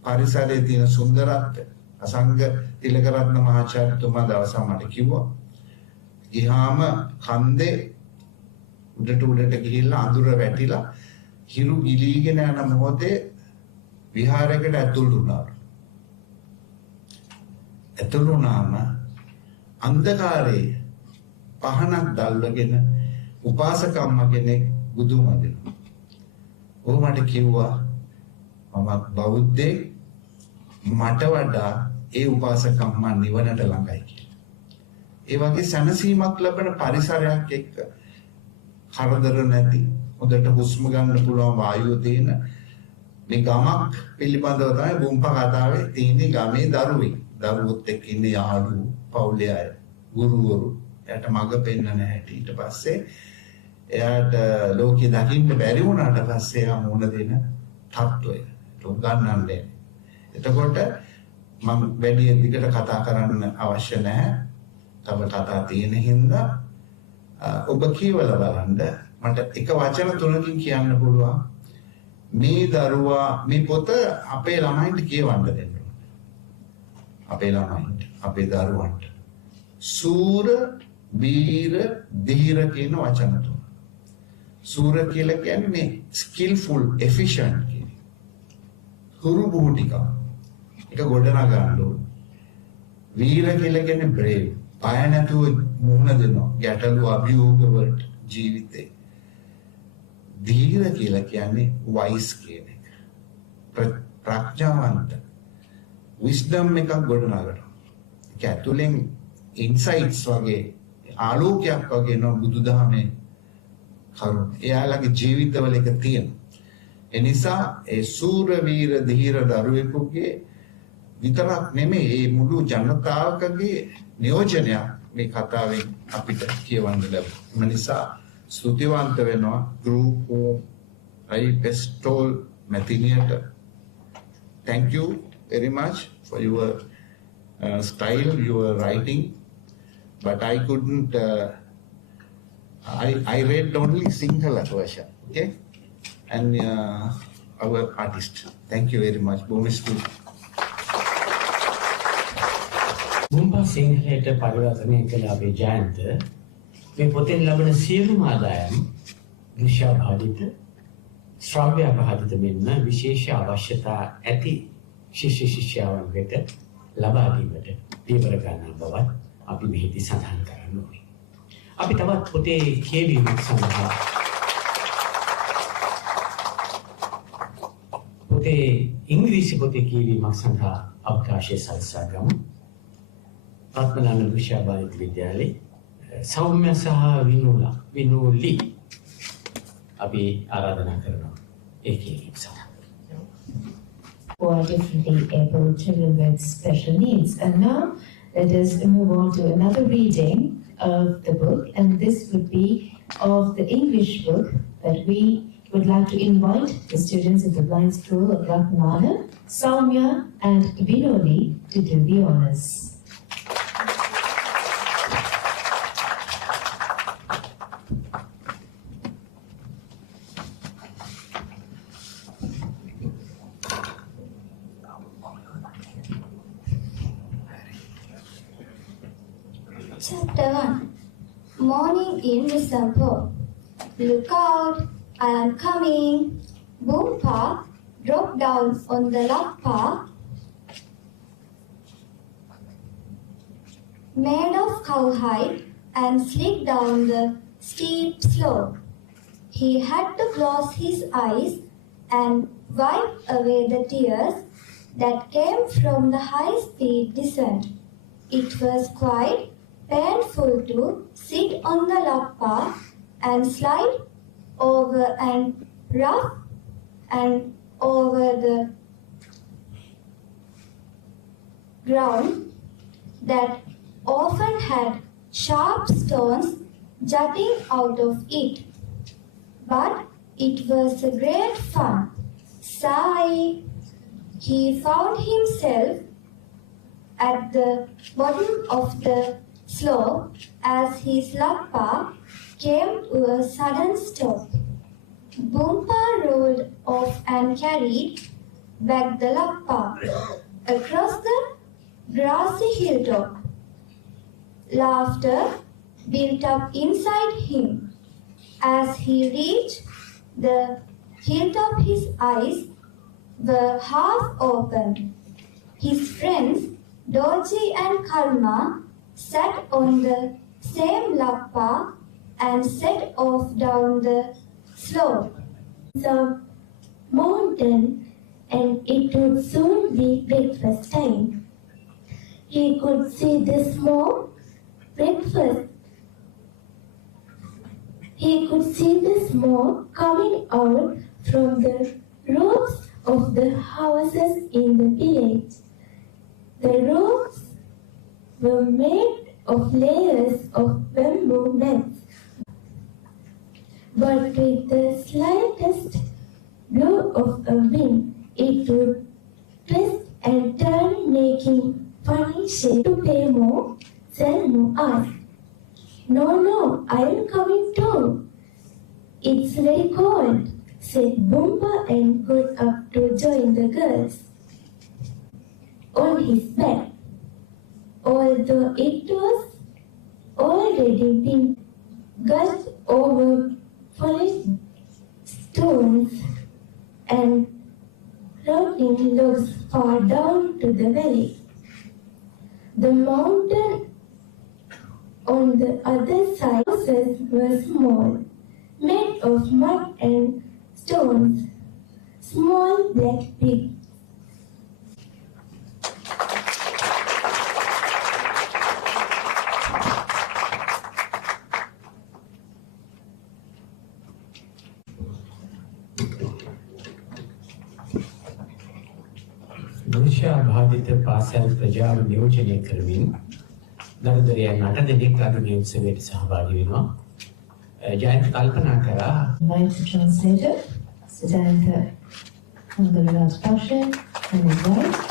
පරිසරයේ තියෙන සුන්දරත්වය. අසංග තිලකරත්න මහාචාර්යතුමා දවසක් මට කිව්වා ගියාම කන්දේ උඩට ගිහිල්ලා අඳුර වැටිලා හිරු ගිලීගෙන යන මොහොතේ විහාරයකට ඇතුළු වුණා. ඇතුළු වුණාම අන්ධකාරයේ පහනක් දැල්වගෙන උපාසකම්ම කෙනෙක් බුදුන් වදිනවා. ඔහු මට කිව්වා මම බෞද්ධයෙක්, මට වඩා ඒ උපාසකම්ම නිවනට ළඟයි කියලා. ඒ වගේ සැනසීමක් ලැබෙන පරිසරයක් එක්ක කරදර නැති, හොඳට හුස්ම ගන්න පුළුවන් වායුව තියෙන මේ ගමක් පිළිබඳව තමයි බුම්පා කතාවේ තියෙන ගමේ දරුවෙක්. දරුවොත් එක්ක ඉන්නේ යාළුවෝ, පවුලේ අය, ගුරුවරු, එයාට මඟ පෙන්වන්න හැටි. ඊට පස්සේ එයාට ලෝකෙ දකින්න බැරි වුණාට පස්සේ එයා මුණ දෙන තත්ත්වය උගන්වන්නේ. එතකොට මම වැඩි දිගට කතා කරන්න අවශ්‍ය නැහැ. තව කතා තියෙන හින්දා ඔබ කියවලා බලන්න. මට එක වචන තුනකින් කියන්න පුළුවන්. මේ දරුවා මේ පොත අපේ ළමයින්ට කියවන්න දෙන්න. අපේ ළමයින්ට, අපේ දරුවන්ට. සූර, වීර, ධීර කියන වචන තුන. සූර කියලා කියන්නේ skillful, efficient කියන. හුරු බුහුටිකා. ඒක ගොඩනගා ගන්න ඕනේ. වීර කියලා කියන්නේ brave. පය නැතුව මුහුණ දෙනවා. ගැටලු අභියෝග වලට ජීවිතේ. ධීර කියලා කියන්නේ wise කියන එක. ප්‍රඥාවන්ත. wisdom එකක් ගොඩනගනවා. ඒක ඇතුලෙන් insights වගේ ආලෝකයක් වගේ නෝ බුදුදහමේ කරුණ. එයාලගේ ජීවිතවල එක තියෙනවා. ඒ නිසා ඒ සූර වීර ධීර දරුවෙකුගේ විතරක් නෙමෙයි මේ මුළු ජනතාවකගේ නියෝජනයක් මේ කතාවෙන් අපිට කියවන්න ලැබුණා. ඒ නිසා ස්තුතිවන්ත වෙනවා group Pestol Mathiniata. Thank you very much for your style, your writing. But I couldn't, I read only Sinhala version, okay? And our artist. Thank you very much. Bomistu. බුම්පා සිංහලයට පරිවර්තනය කළ අපේ ජයන්ත මේ පොතෙන් ලබන සියලුම ආදායම් දෘශ්‍යාබාධිත, ශ්‍රව්‍යාබාධිත මෙන්ම විශේෂ අවශ්‍යතා ඇති ශිෂ්‍ය ශිෂ්‍යාවන් වෙත ලබා දීමට පියවර ගන්නා බවත් අපි මෙහිදී සඳහන් කරන්න ඕනේ. අපි තවත් පොතේ කියවීමක් සඳහා පොතේ ඉංග්‍රීසි පොතේ කියවීමක් සඳහා අවකාශය සලසා ගමු. ආත්මනාන දෘශ්‍යාබාධිත විද්‍යාලයේ සෞම්‍ය සහ විනෝලි අපි ආරාධනා කරනවා ඒ කියවීම සඳහා. For differently able children with special needs. And now let us move on to another reading of the book, and this would be of the English book that we would like to invite the students of the blind school of Ratnana, Soumya and Vinoli to do the honors. Chapter 1. Morning in December. Look out, I am coming. Boompa dropped down on the lappa made of cowhide and slid down the steep slope. He had to close his eyes and wipe away the tears that came from the high-speed descent. It was quite painful to sit on the lappa and slide over and rough and over the ground that often had sharp stones jutting out of it. But it was a great fun. Sigh! He found himself at the bottom of the slope as his lappa came to a sudden stop. Boompa rolled off and carried back the lappa across the grassy hilltop. Laughter built up inside him. As he reached the hilltop, his eyes were half opened. His friends, Doji and Karma, sat on the same lappa and set off down the slope. The mountain, and it would soon be breakfast time. He could see the smoke coming out from the roofs of the houses in the village. The roofs were made of layers of bamboo nets, but with the slightest blow of a wind, it would twist and turn, making funny shape. To pay more, Selmu asked, No, I'm coming too. It's very cold, said Boomba and got up to join the girls. On his back, although it was already been gushed over polished stones and rotting logs far down to the valley. The mountain on the other side houses were small, made of mud and stones, small black pigs. දෘශ්‍ය ආභාවිත පාසල් ප්‍රජාව නියෝජනය කරමින් දරුදරයන් 8 දෙනෙක් අද මේ උත්සවයට සහභාගී වෙනවා. ජයන්ත කල්පනා කරා Invite the translator, Siddhanta Mangalaraj Pasha, and his wife.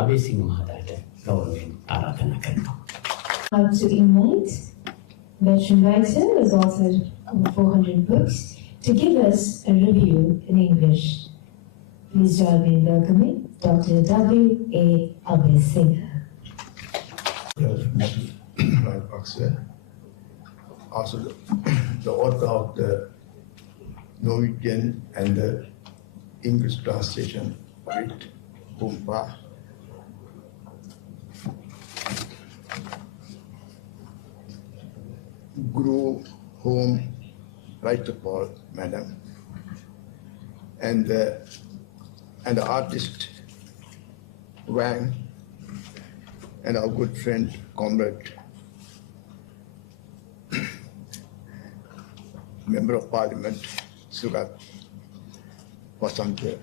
Abeysinghe මහතාට ගෞරවයෙන් ආරාධනා කරනවා. How to invite veteran writer who has authored over 400 books to give us a review in English. Please join me in welcoming Dr. W.A. Abesingh. Right, Boxer. Also, the author of the Norwegian and the English translation of it, Boomba. Grew home right to Paul, madam, and the artist Wang, and our good friend, comrade, Member of Parliament, Sugat Vasante,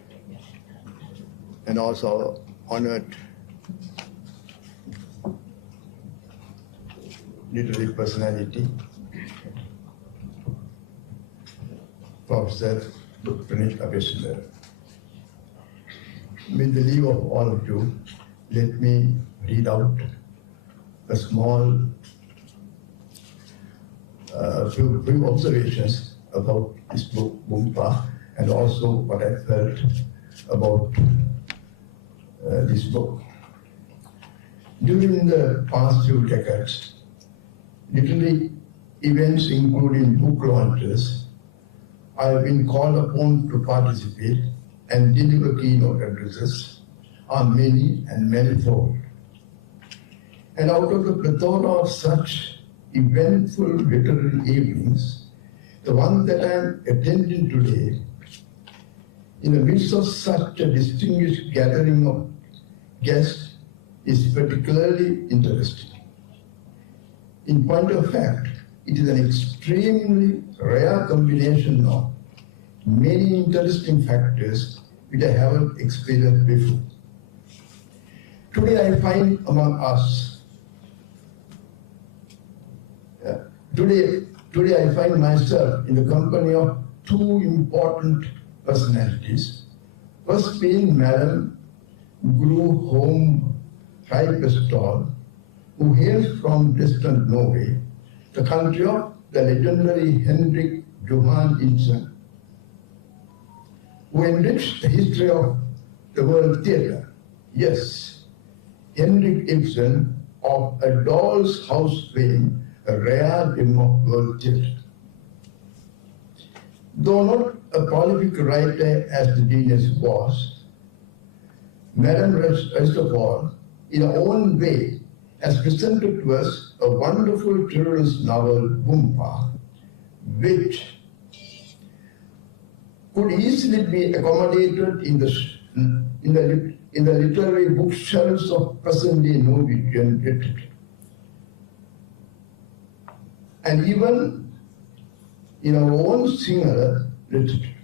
and also honored literary personality, Professor Pranit Abesingh. With the leave of all of you, let me read out a small few observations about this book, Boomba, and also what I felt about this book. During the past few decades, literary events, including book launches, I have been called upon to participate and deliver keynote addresses, are many and manifold. And out of the plethora of such eventful literary evenings, the one that I am attending today, in the midst of such a distinguished gathering of guests, is particularly interesting. In point of fact, it is an extremely rare combination of many interesting factors which I haven't experienced before. Today I find among us, today I find myself in the company of two important personalities. First being Madam Gro Holm Reipestad, who hails from distant Norway, the country of the legendary Henrik Johan Ibsen, who enriched the history of the world theatre. Yes, Henrik Ibsen of A Doll's House fame, a rare gem of world theatre. Though not a prolific writer as the genius was, Madame Restafort, in her own way, has presented to us a wonderful children's novel, Boompa, which could easily be accommodated in the literary bookshelves of present-day Norwegian literature, and even in our own singular literature.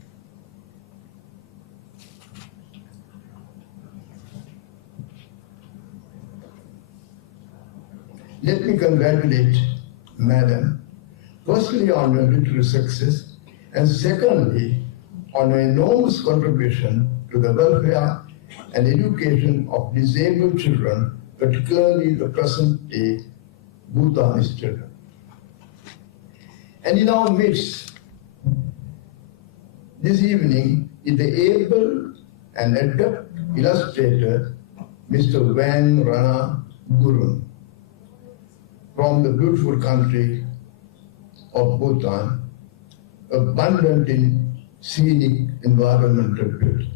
Let me congratulate Madam, firstly on her literary success, and secondly on her enormous contribution to the welfare and education of disabled children, particularly the present-day Bhutanese children. And in our midst, this evening is the able and adept illustrator, Mr. Wang Rana Gurun, from the beautiful country of Bhutan, abundant in scenic environmental beauty.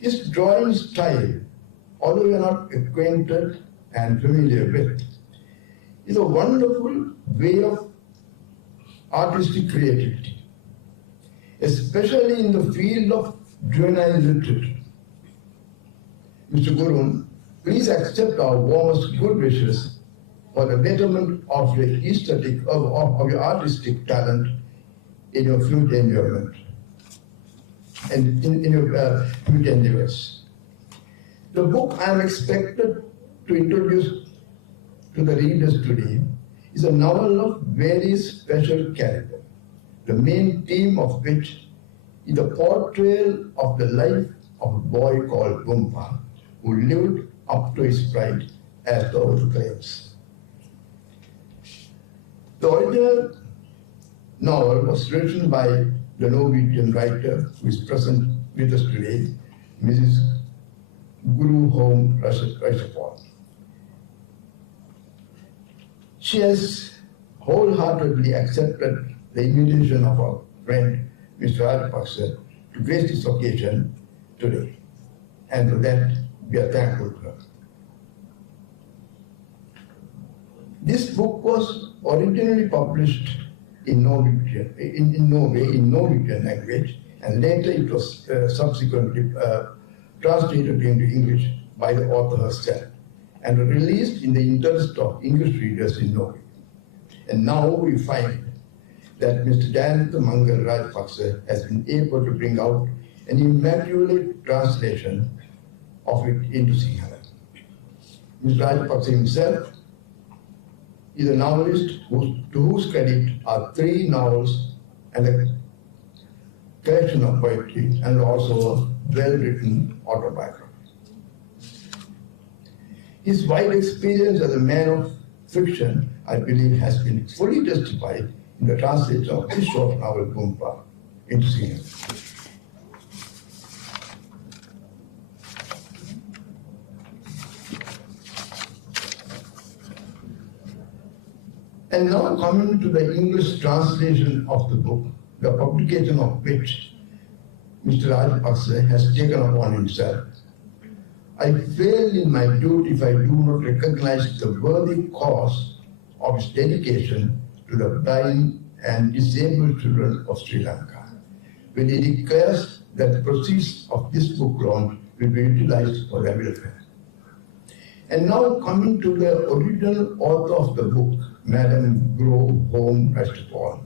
His drawing style, although we are not acquainted and familiar with, is a wonderful way of artistic creativity, especially in the field of juvenile literature. Mr. Gurun, please accept our warmest good wishes for the betterment of your aesthetic, of your artistic talent in your future environment and in your future endeavors. The book I am expected to introduce to the readers today is a novel of very special character, the main theme of which is the portrayal of the life of a boy called Boompa, who lived up to his pride, as the author claims. The original novel was written by the Norwegian writer who is present with us today, Mrs. Guru Home Rashapal. She has wholeheartedly accepted the invitation of our friend, Mr. Rajapaksa, to grace this occasion today. And for that, we are thankful to her. This book was originally published in Norwegian, in Norwegian language, and later it was subsequently translated into English by the author herself, and released in the interest of English readers in Norway. And now we find that Mr. Janatha Mangal Rajapaksa has been able to bring out an immaculate translation of it into Sinhala. Mr. Rajapaksa himself is a novelist to whose credit are 3 novels and a collection of poetry, and also a well-written autobiography. His wide experience as a man of fiction, I believe, has been fully justified in the translation of this short novel, Boompa, into Sinhala. And now coming to the English translation of the book, the publication of which Mr. Rajapaksa has taken upon himself, I fail in my duty if I do not recognize the worthy cause of his dedication to the blind and disabled children of Sri Lanka, when he declares that the proceeds of this book launch will be utilized for their welfare. And now coming to the original author of the book, Madame Gro Home Restafort,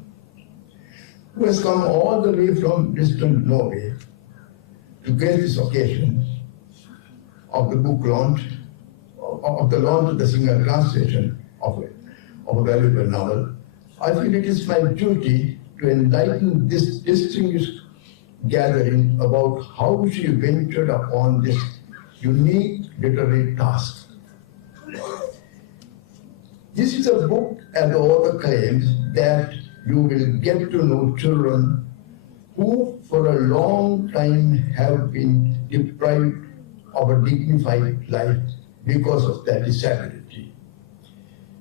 who has come all the way from distant Norway to grace this occasion of the book launch, of the launch of the single translation of a valuable novel. I feel it is my duty to enlighten this distinguished gathering about how she ventured upon this unique literary task. This is a book, as the author claims, that you will get to know children who for a long time have been deprived of a dignified life because of their disability.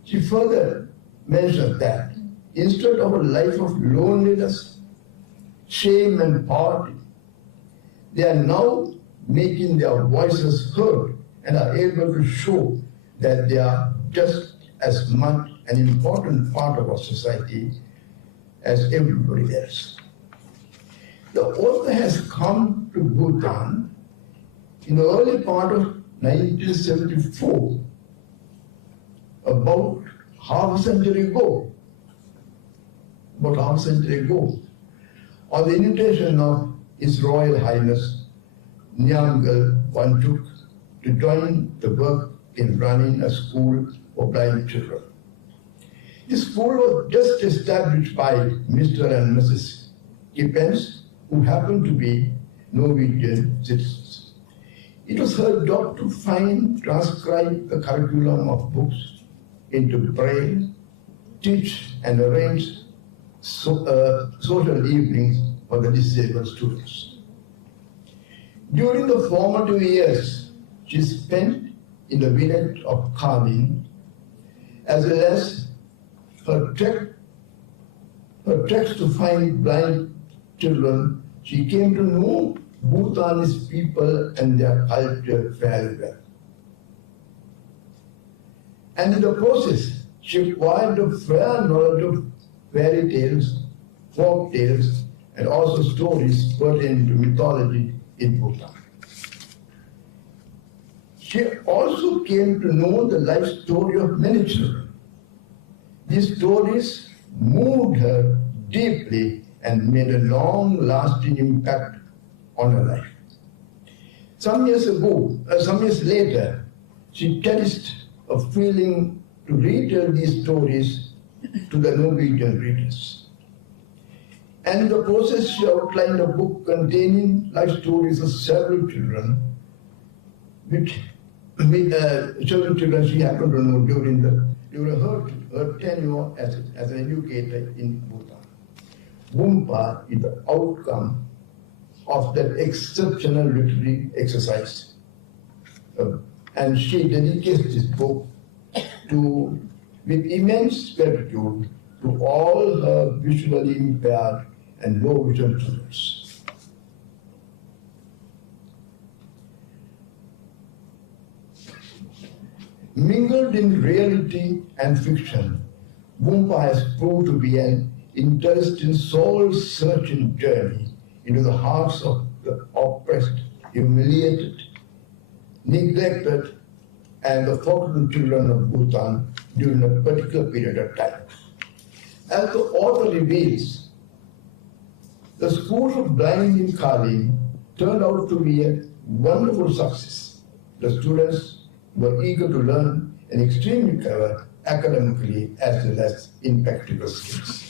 She further mentioned that instead of a life of loneliness, shame and poverty, they are now making their voices heard and are able to show that they are just as much an important part of our society as everybody else. The author has come to Bhutan in the early part of 1974, about half a century ago, on the invitation of His Royal Highness Nyamgal Wantuk to join the work in running a school for blind children. This school was just established by Mr. and Mrs. Kippens, who happened to be Norwegian citizens. It was her job to transcribe the curriculum of books into Braille, teach and arrange social evenings for the disabled students. During the formative years, she spent in the village of Kalin, as well as her treks to find blind children. She came to know Bhutanese people and their culture fairly well. And in the process, she acquired a fair knowledge of fairy tales, folk tales, and also stories pertaining to mythology in Bhutan. She also came to know the life story of many children. These stories moved her deeply and made a long-lasting impact on her life. Some years later, she cherished a feeling to retell these stories to the Norwegian readers. And in the process, she outlined a book containing life stories of several children, children she happened to know during her tenure as an educator in Bhutan. Bumpa is the outcome of that exceptional literary exercise. And she dedicates this book with immense gratitude to all her visually impaired and low vision students. Mingled in reality and fiction, Bumpa has proved to be an interesting soul-searching journey into the hearts of the oppressed, humiliated, neglected, and the forgotten children of Bhutan during a particular period of time. As the author reveals, the school for blind in Kalin turned out to be a wonderful success. The students were eager to learn and extremely clever academically as well as in practical skills.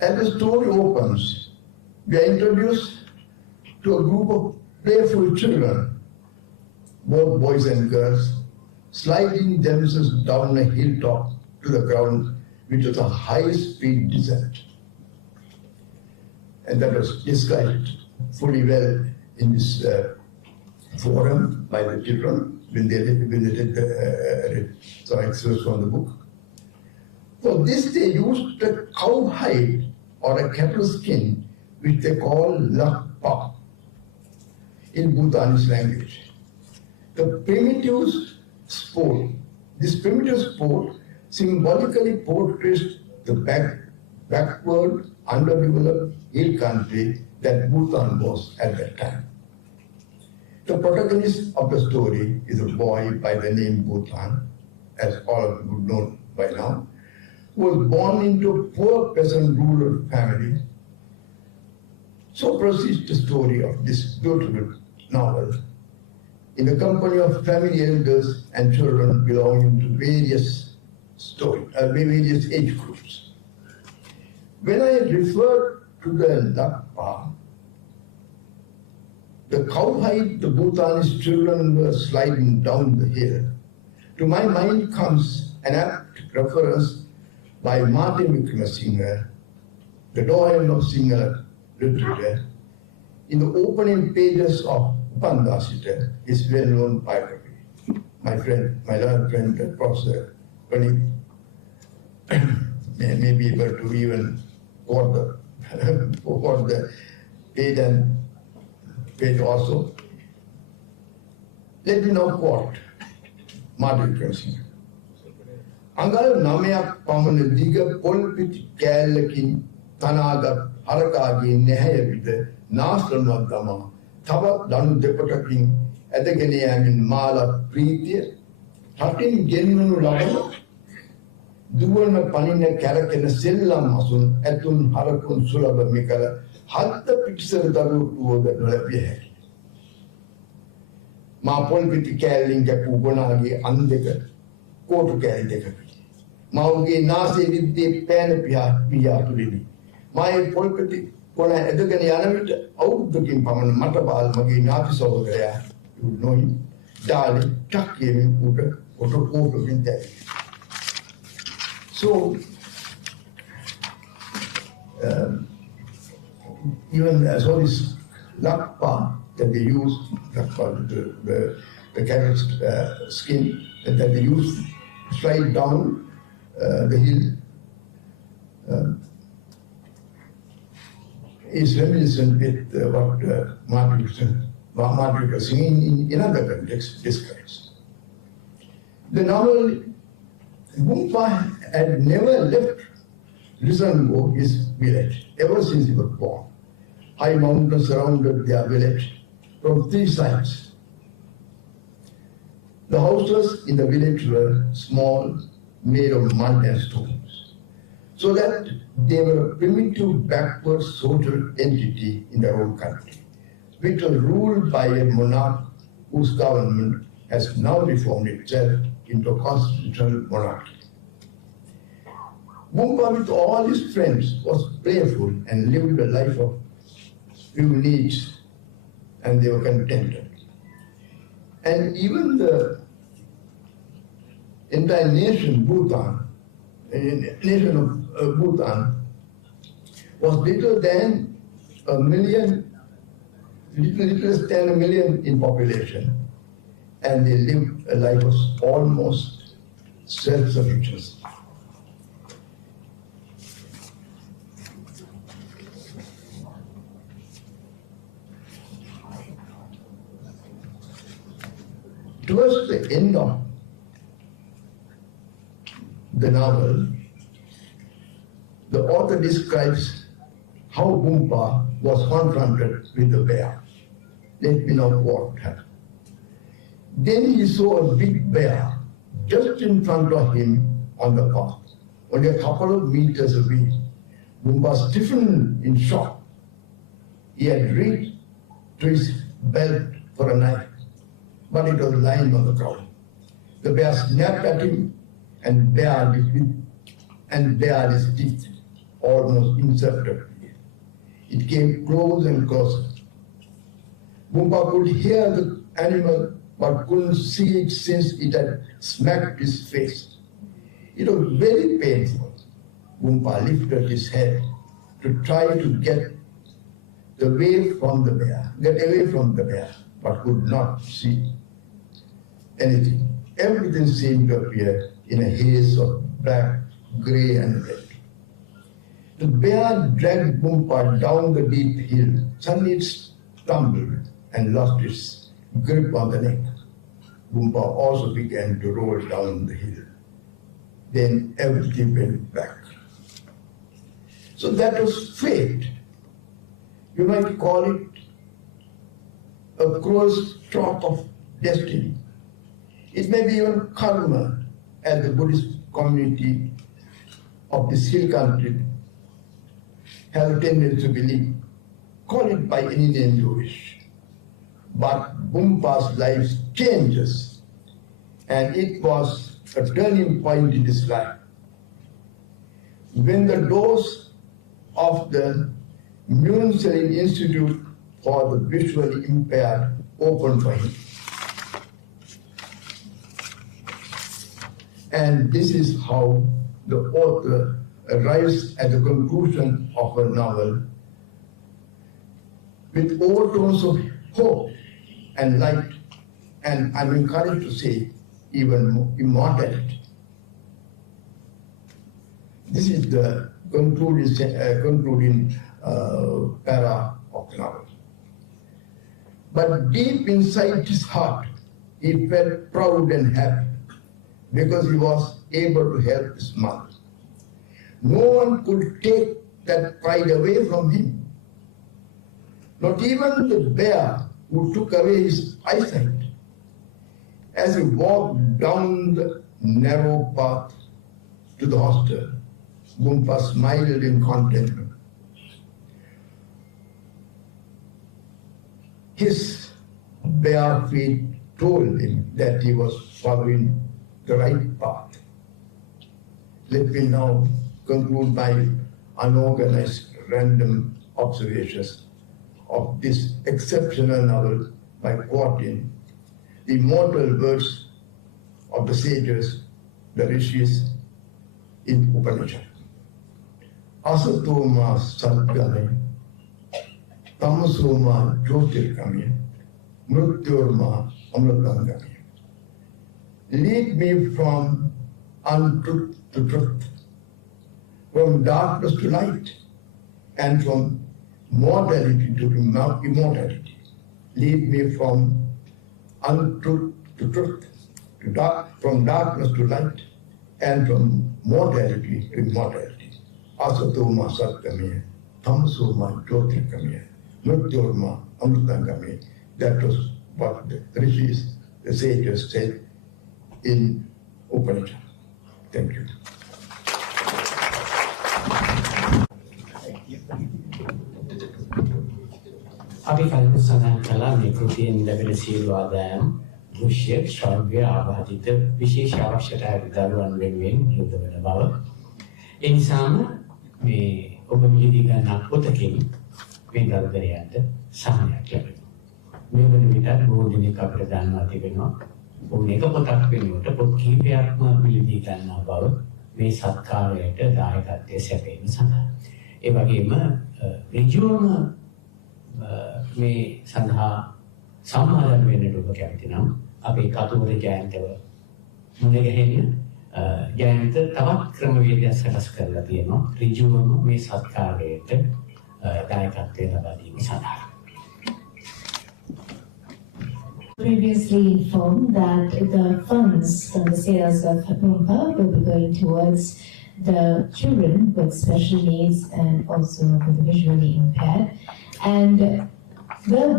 As the story opens, we are introduced to a group of playful children, both boys and girls, sliding themselves down a hilltop to the ground, which was a high-speed descent. And that was described fully well in this forum by the children when they read some excerpts from the book. For this, they used a cow hide or a cattle skin, which they call lakpa in Bhutanese language. The primitive sport, this primitive sport symbolically portrays the backward, underdeveloped hill country that Bhutan was at that time. The protagonist of the story is a boy by the name Bhutan, as all of you would know by now, who was born into a poor peasant rural family. So proceeds the story of this beautiful novel in the company of family elders and children belonging to various age groups. When I refer to the lakpa, the cowhide the Bhutanese children were sliding down the hill, to my mind comes an apt reference by Martin Wickramasinghe, the doyen of literature, in the opening pages of Upandasita, his well-known biography. My learned friend, Professor Pani, may be able to even quote the page and page also. Let me now quote Martin Luther. Angal nameyak pamana diga polpit käällakin tanagat harakaagi nehaya vida naaslanwa dama thabat danu depatakin ඇදගෙන යමින් මාලා ප්‍රීතිය රටින් ගෙන්වනු ලබන දුවන පනින කැරකෙන සෙල්ලම් අසුන් ඇතුන් හරකුන් සුලභ මෙකල හත්ත පිටිසර දරුවෝද නොලැබිය හැකියි. මා පොල් පිටි කෑල්ලින් කැපූ ගොනාගේ අන් දෙක කෝටු කෑලි දෙකකි. මවගේ නාසයේ විද්දේ පෑන පියා තුලිනි. මා ඒ පොල් පිටි කොන ඇදගෙන යන විට අවුරුද්දකින් පමණ මට බාල් මගේ ඥාති සහෝදරයා knowing darling tuck him over in there. So even as all this lakpa that they use, lakpa, the carrot skin that they use to slide down the hill is reminiscent with what Martin was singing in other contexts describes. The novel Bumpa had never left Luzango, his village, ever since he was born. High mountains surrounded their village from three sides. The houses in the village were small, made of mud and stones, so that they were a primitive, backward social entity in their own country, which was ruled by a monarch whose government has now reformed itself into a constitutional monarchy. Bumpa, with all his friends, was playful and lived a life of few needs, and they were contented. And even the entire nation, Bhutan, was little than a million, little less than a million in population, and they lived a life of almost self-sufficiency. Towards the end of the novel, the author describes how Bumpa was confronted with the bear. Let me know what happened. Then he saw a big bear just in front of him on the path, only a couple of meters away. Bumpa stiffened in shock. He had reached to his belt for a knife, but it was lying on the ground. The bear snapped at him and bared his teeth almost imperceptibly. It came close and closer. Bumpa could hear the animal but couldn't see it since it had smacked his face. It was very painful. Bumpa lifted his head to try to get away from the bear, but could not see anything. Everything seemed to appear in a haze of black, grey and red. The bear dragged Bumpa down the deep hill. Suddenly it stumbled and lost its grip on the neck. Bumpa also began to roll down the hill. Then everything went back. So that was fate. You might call it a cruel stroke of destiny. It may be even karma, as the Buddhist community of this hill country have a tendency to believe. Call it by any name you wish. But Bumpa's life changes, and it was a turning point in his life. When the doors of the Munseling Institute for the Visually Impaired opened for him, and this is how the author arrives at the conclusion of her novel, with overtones of hope and light, and I'm encouraged to say even more, immortality. This is the concluding para of the novel. But deep inside his heart, he felt proud and happy because he was able to help his mother. No one could take that pride away from him. Not even the bear who took away his eyesight. As he walked down the narrow path to the hostel, Gumpa smiled in contentment. His bare feet told him that he was following the right path. Let me now conclude my unorganized random observations of this exceptional novel by quoting the immortal words of the sages, the rishis in Upanishad. Asatoma Sadgame, Tamasoma Jyotirgame, Mrityorma Amritangame. Lead me from untruth to truth, from darkness to light, and from mortality to immortality. Lead me from untruth to truth, from darkness to light, and from mortality to immortality. Asatoma Satyame, Tamasoma Jyotirgame, Mrityorma Amritangame. That was what the rishis, the sages said in Upanishad. Thank you. අපි කලින් සඳහන් කළා මේ කෘතියෙන් ලැබෙන සියලු ආදායම් දෘශ්‍ය ශ්‍රව්‍ය ආබාධිත විශේෂ අවශ්‍යතාවය දරුවන් වෙනුවෙන් යොදවන බව. ඒ නිසාම මේ ඔබ මිලදී ගන්න පොතකින් මේ දරුදරයන්ට සහනයක් ලැබෙනවා. මේ වන විට බොහෝ දෙනෙක් අපිට දන්වා තිබෙනවා ඔවුන් එක පොතක් වෙනුවට පොත් කිහිපයක්ම මිලදී ගන්නා බව මේ සත්කාරයට දායකත්වයේ සැපයීම සඳහා. ඒ වගේම ඍජුවම මේ සඳහා සම්මාදන් වෙන්නට ඔබ කැමති නම් අපේ කතුවර ජයන්තව මුණ ගැහෙන්න ජයන්ත තවත් ක්‍රමවේදයක් සකස් කරලා තියෙනවා ඍජුවම මේ සත්කාරයට දායකත්වය ලබා දීම සඳහා. Previously informed that the funds from the sales of Bumpa will be going towards the children with special needs and also for the visually impaired. And when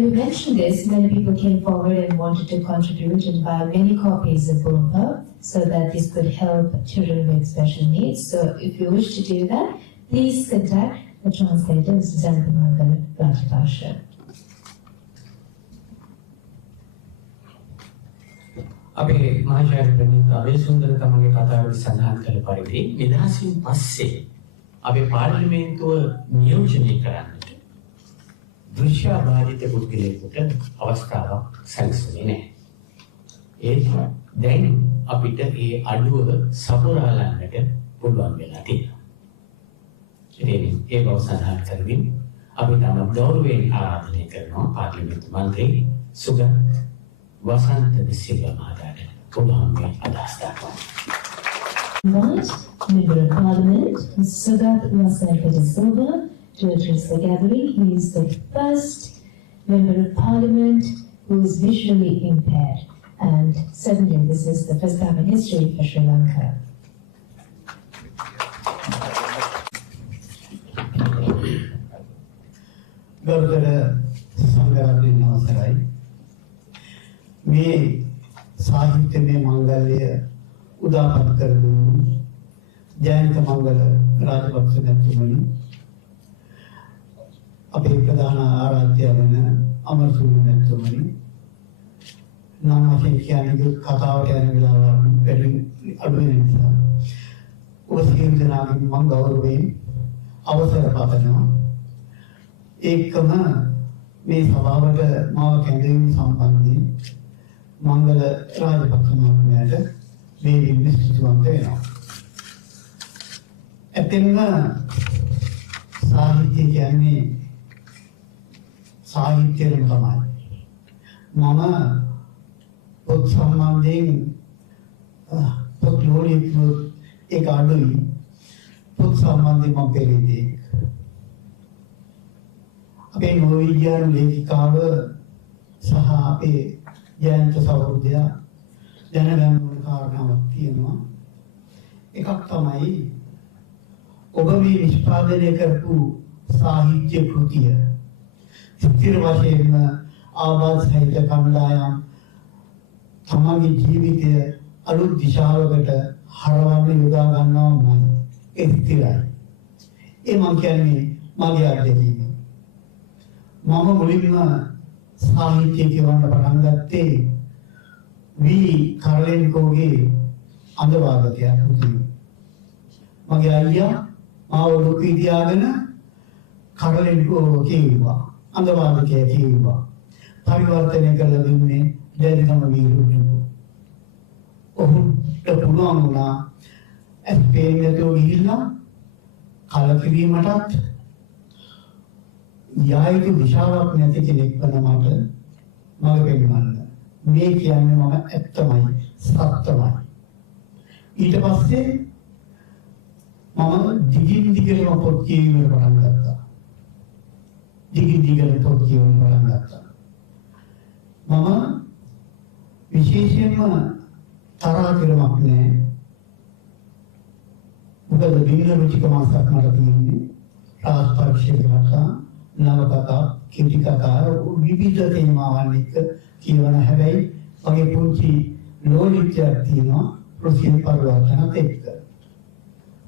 we mentioned this, many people came forward and wanted to contribute and buy many copies of Bumpa so that this could help children with special needs. So if you wish to do that, please contact the translator, Mr. Rajapasha. අපේ මහාචාර්ය ප්‍රණීත අබේසුන්දර තමගේ කතාවේ සඳහන් කළ පරිදි නිදහසින් පස්සේ අපේ පාර්ලිමේන්තුව නියෝජනය කරන්නට දෘශ්‍යාබාධිත පුද්ගලයෙකුට අවස්ථාවක් සැලසුනේ නැහැ. ඒ දැන් අපිට ඒ අඩුව සපුරාලන්නට පුළුවන් වෙලා තියෙනවා. ඉතින් ඒ බව සඳහන් කරමින් අපි තම ගෞරවයෙන් ආරාධනය කරනවා පාර්ලිමේන්තු මන්ත්‍රී සුගත් වසන්ත සිල්වා මහතාට ඔබගේ අදහස් දක්වන්න. Member of Parliament, Sugat Vasanta de Silva, to address the gathering. He is the first Member of Parliament who is visually impaired, and certainly this is the first time in history for Sri Lanka. ගරුතර සංඝරත්නයන් අවසරයි. මේ සාහිත්‍යමය මංගල්‍ය උදාපත් කර දුන්නු ජයන්ත මංගල රාජපක්ෂ මැතිතුමනි, අපේ ප්‍රධාන ආරාධ්‍ය වන අමරසූරි මැතිතුමනි, නම් වශයෙන් කියන්නේ කතාවට යන වෙලාව වැඩි අඩු වෙන නිසා ඔබ සියලු දෙනාගෙන් මම ගෞරවයෙන් අවසර පතනවා. ඒකම මේ සභාවට මාව කැඳවීම සම්බන්ධයෙන් මංගල රාජපක්ෂ මහත්මයාට මේ විස්තෘතවන්ත වෙනවා. ඇත්තෙන්ම සාහිත්‍ය කියන්නේ සාහිත්‍යයෙන් තමයි. මම පොත් සම්බන්ධයෙන් පොත් ලෝලියුත් ඒක අඩුයි. පොත් සම්බන්ධයෙන් මම පෙරේදී අපේ නෝර්වේජියානු ලේඛිකාව සහ අපේ ජයන්ත සහෝදරයා දැනගන්න ඕන කාරණාවක් තියෙනවා. එකක් තමයි ඔබ මේ නිෂ්පාදනය කරපු සාහිත්‍ය කෘතිය ස්ථිර වශයෙන්ම ආවාද සහිත කණ්ඩායම් තමගේ ජීවිතය අලුත් දිශාවකට හරවන්න යොදා ගන්නවාමයි. ඒ ස්ථිරයි. ඒ මම කියන්නේ මගේ අත්දැකීම. මම මුලින්ම සාහිත්‍ය කියවන්න පටන් ගත්තේ වී කරලෙන්කෝගේ අන්දවාදකයක් කෘතිය. මගේ අයියා මාව ලොකු තියාගෙන කරලෙන්කෝ කියුවා. අන්දවාදකය කියුවා. පරිවර්තනය කරලා දුන්නේ දැරිගම වීරුතු. ඔහුට පුළුවන් වුණා ස්පේන්තෝ ගිහිල්ලා කලකිරීමටත් යායුතු දිශාවක් නැති කෙනෙක් වන මට මම පෙන්වන්න. මේ කියන්නේ මම ඇත්තමයි සත්‍යමයි. ඊට පස්සේ මම දිගින් දිගටම පොත් කියවන්න පටන් ගත්තා. දිගින් දිගට පොත් කියවන්න පටන් ගත්තා. මම විශේෂයෙන්ම තරහ කරමක් නෑ. මොකද දින රුචිකමක් මට තියෙන්නේ. රාජපරිශේෂ කතා, නවකතා, කෙටි කතා විවිධ තේමාවන් එක්ක කියවන හැබැයි වගේ පුංචි ලෝලිත්‍යයක් තියෙනවා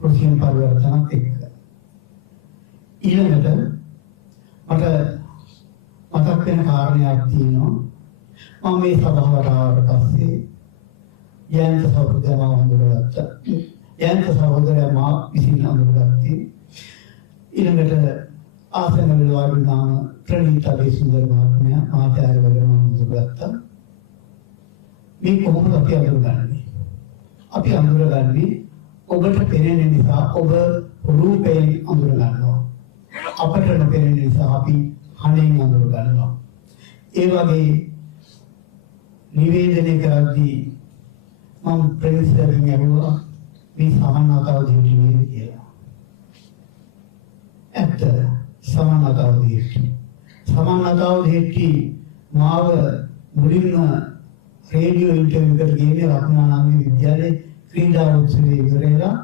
ප්‍රොසීඩින් පරිවර්තනත් එක්ක. ඊළඟට මට මතක් වෙන කාරණයක් තියෙනවා. මම මේ සභාවට ආවට පස්සේ යන්ත සහෝදරයා හඳුනගත්තා. යන්ත සහෝදරයා මා විසින් හඳුනගත්තේ. ඊළඟට ආසනවල වාඩිවුණාම ප්‍රණීතගේ සුන්දර මහත්මයා ආචාර්යවරුන් හඳුනගත්තා. මේ කොහොමද අපි අඳුරගන්නේ? අපි අඳුරගන්නේ ඔබට පෙනෙන නිසා ඔබ රූපයෙන් අඳුර ගන්නවා. අපට නොපෙනෙන නිසා අපි හඬෙන් අඳුර ගන්නවා. ඒ වගේ නිවේදනය කරද්දී මම ප්‍රතිසරින් ඇහුවා මේ සමානතාව දෙන්නේ කියලා. ඇත්ත සමානතාව දෙන්නේ මාව මුලින්ම රේඩියෝ ඉන්ටර්වියු එකට ගියේ රත්නානාමී විද්‍යාලයේ ක්‍රීඩා උත්සවයේ ඉවරලා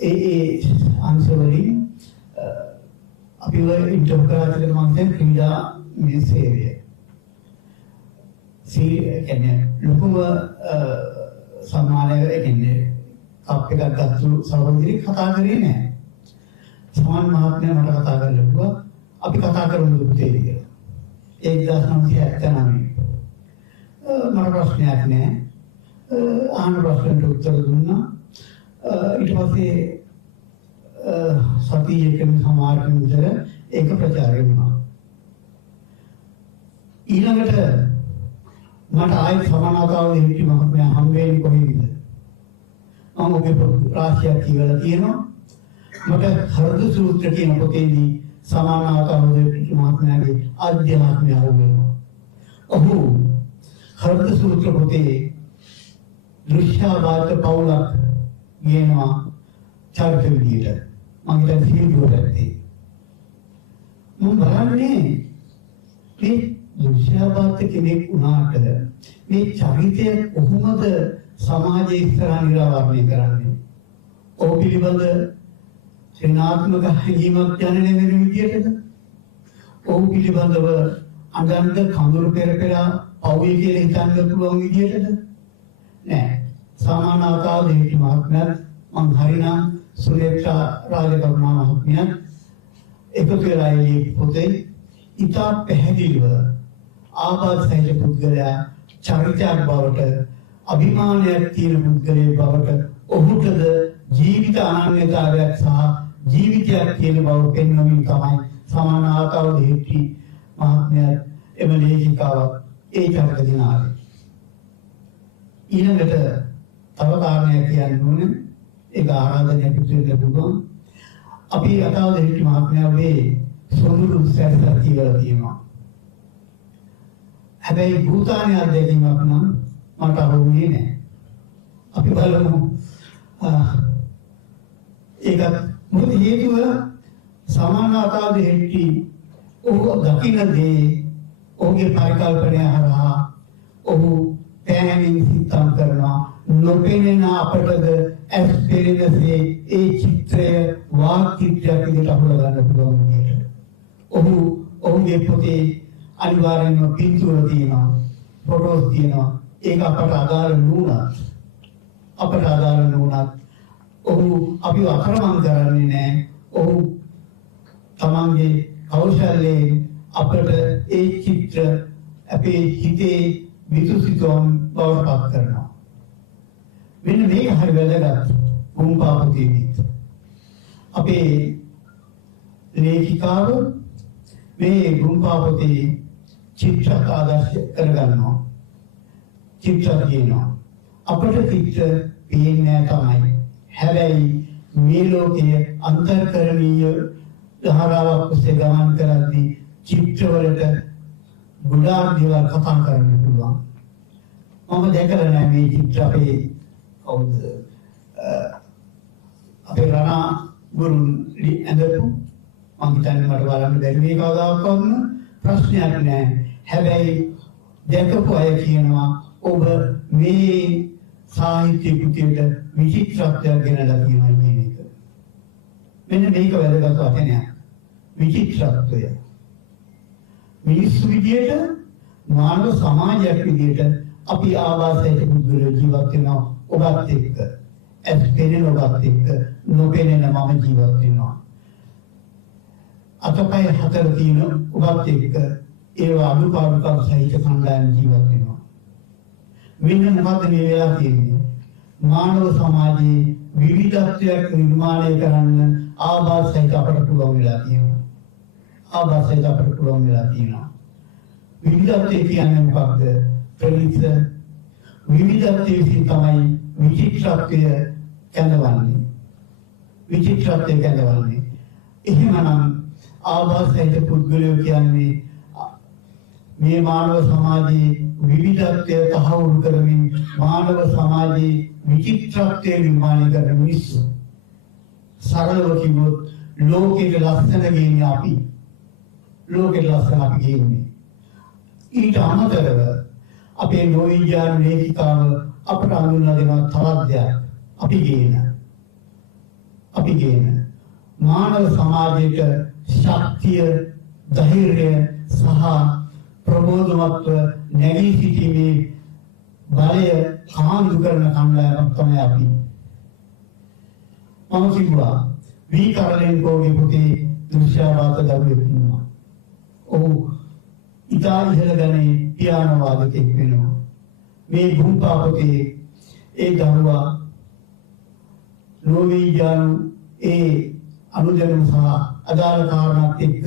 ඒ අංශවලින් අපිව ඉන්ටර්වියු කරලා මම දැන් ක්‍රීඩා මේ සේවය කියන්නේ ලොකුම සම්මානය කියන්නේ කප් එකක් ගත්තු සහෝදරි කතා කරේ නැහැ. සමාන් මහත්මයා මට කතා කරලා කිව්වා අපි කතා කරමු පුතේ කියලා. 1979 මට ප්‍රශ්නයක් නැහැ. අහන ප්‍රශ්නට උත්තර දුන්නා. ඊට පස්සේ සතියකින් සමාජයෙන් විතර ඒක ප්‍රචාරය වුණා. ඊළඟට මට ආයෙත් සමානතාව දෙහිටි මහත්මයා හම්බෙන්නේ කොහේද? මම ඔබේ රාශියක් කියලා තියෙනවා. මට හෘද සූත්‍ර කියන පොතේදී සමානතාව දෙහිටි මහත්මයාගේ අධ්‍යාත්මය වෙනවා. ඔහු හෘද සූත්‍ර පොතේ දෘශ්‍යවාද පවුලක් කියනවා චරිත විදියට. මම දැන් හිතුවලදී මම බලන්නේ මේ දෘශ්‍යවාද කෙනෙක් වුණාට මේ චරිතය කොහොමද සමාජයේ ඉස්සරහ නිරාවරණය කරන්නේ? ඔහු පිළිබඳ ඍණාත්මක හැඟීමක් දැනෙන විදියටද? ඔහු පිළිබඳව අඳන්ද කඳුරු පෙරපෙරා පවුවේ කියලා හිතන්න පුළුවන් විදියටද? නෑ. සමානාතාව දෙහිටි මහත්මයාත් මං හරිනම් සුරේක්ෂා රාජකරුණා මහත්මියත් එකතු වෙලා ඉන්නේ පොතේ ඉතා පැහැදිලිව ආබාධ සහිත පුද්ගලයා චරිතයක් බවට අභිමානයක් තියෙන පුද්ගලයෙක් බවට ඔහුටද ජීවිත අනන්‍යතාවයක් සහ ජීවිතයක් තියෙන බව පෙන්වමින් තමයි සමානාතාව දෙහිටි මහත්මයා එම ලේඛිකාවක් ඒ චරිත දිනාවේ. ඊළඟට තව කාරණයක් කියන්න ඕනේ. ඒක ආරාධනයක් පිටුවෙන්න පුළුවන්. අපි අතාව දෙහිටි මහත්මයාගේ සොඳුරු සැරසක් කියලා තියෙනවා. හැබැයි භූතානය අධ්‍යක්ෂකමක් නම් මට අහුන්නේ නැහැ. අපි බලමු ඒකත් මොකද හේතුව සමානතාවද හෙට්ටි ඔහු දකින්නේ ඔහුගේ පරිකල්පනය හරහා ඔහු පැහැදිලි සිතම් කරනවා නොපෙනෙන අපටද ඇස් පෙරෙනසේ ඒ චිත්‍රය වාක් චිත්‍රයක් විදිහට අහුල ගන්න පුළුවන් විදිහට ඔහුගේ පොතේ අනිවාර්යයෙන්ම පින්තූර තියෙනවා ෆොටෝස් තියෙනවා ඒක අපට අදාළ නුනත් ඔහු අපිව අකරමං කරන්නේ නැහැ ඔහු තමන්ගේ කෞශල්‍යයෙන් අපට ඒ චිත්‍ර අපේ හිතේ විසුසිතුම් බවට පත් කරනවා. මෙන්න මේක හරි වැදගත් ගුම්පා පොතේදීත්. අපේ ලේඛිකාව මේ ගුම්පා පොතේ චිත්‍ර ආදර්ශ කරගන්නවා. චිත්‍ර කියනවා. අපට චිත්‍ර පේන්නේ තමයි. හැබැයි මේ ලෝකයේ අන්තර්කරණීය ධාරාවක් ඔස්සේ ගමන් කරද්දී චිත්‍රවලට ගොඩාක් දේවල් කතා කරන්න පුළුවන්. මම දැකලා නැහැ මේ චිත්‍ර අපේ කවුද අපේ රණා ගුරුන් ඇඳපු මම හිතන්නේ මට බලන්න බැරි මේ කවදාවත් ප්‍රශ්නයක් නැහැ. හැබැයි දැකපු අය කියනවා ඔබ මේ සාහිත්‍ය කෘතියට විචිත්‍රත්වයක් ගෙනලා තියෙනවා කියන එක. මෙන්න මේක වැදගත් වචනයක්. විචිත්‍රත්වය. මිනිස්සු විදියට මානව සමාජයක් විදියට අපි ආවාසයට පුදුල ජීවත් වෙනවා ඔබත් එක්ක. ඇස් පෙනෙන ඔබත් එක්ක නොපෙනෙන මම ජීවත් වෙනවා. අතපය හතර තියෙන ඔබත් එක්ක ඒවා අනුපාඩුකම් සහිත සංගායන ජීවත් වෙනවා. මෙන්න මොකද මේ වෙලා තියෙන්නේ? මානව සමාජයේ විවිධත්වයක් නිර්මාණය කරන්න ආවාසයට අපට පුළුවන් වෙලා තියෙනවා. ආවාසයට අපට පුළුවන් වෙලා තියෙනවා. විවිධත්වය කියන්නේ මොකක්ද? ප්‍රලිත විවිධත්වය විසින් තමයි විචිත්‍රත්වය කැඳවන්නේ. විචිත්‍රත්වය කැඳවන්නේ. එහෙමනම් ආවාසයට පුද්ගලයෝ කියන්නේ මේ මානව සමාජයේ විවිධත්වය තහවුරු කරමින් මානව සමාජයේ විචිත්‍රත්වය නිර්මාණය කරන මිනිස්සු. සරලව කිව්වොත් ලෝකෙට ලස්සන ගේන්නේ අපි. ලෝකෙට ලස්සන අපි ගේන්නේ. ඊට අමතරව අපේ නෝවිජාන ලේඛිකාව අපට හඳුන්වා දෙනවා තවත් දෙයක්. අපි ගේන මානව සමාජයට ශක්තිය, ධෛර්යය සහ ප්‍රබෝධමත්ව නැගී සිටීමේ බලය කාන්දු කරන කණ්ඩායමක් තමයි අපි. මම කිව්වා වී කරලෙන්කෝගේ පොතේ දෘශ්‍යවාද දරුවෙක් ඉන්නවා. ඔහු ඉතා ඉහළ ගණේ පියානෝ වාදකයෙක් වෙනවා. මේ ගුම්පා පොතේ ඒ දරුවා නෝර්වේජියානු ඒ අනුදැනුම සහ අදාළ කාරණාත් එක්ක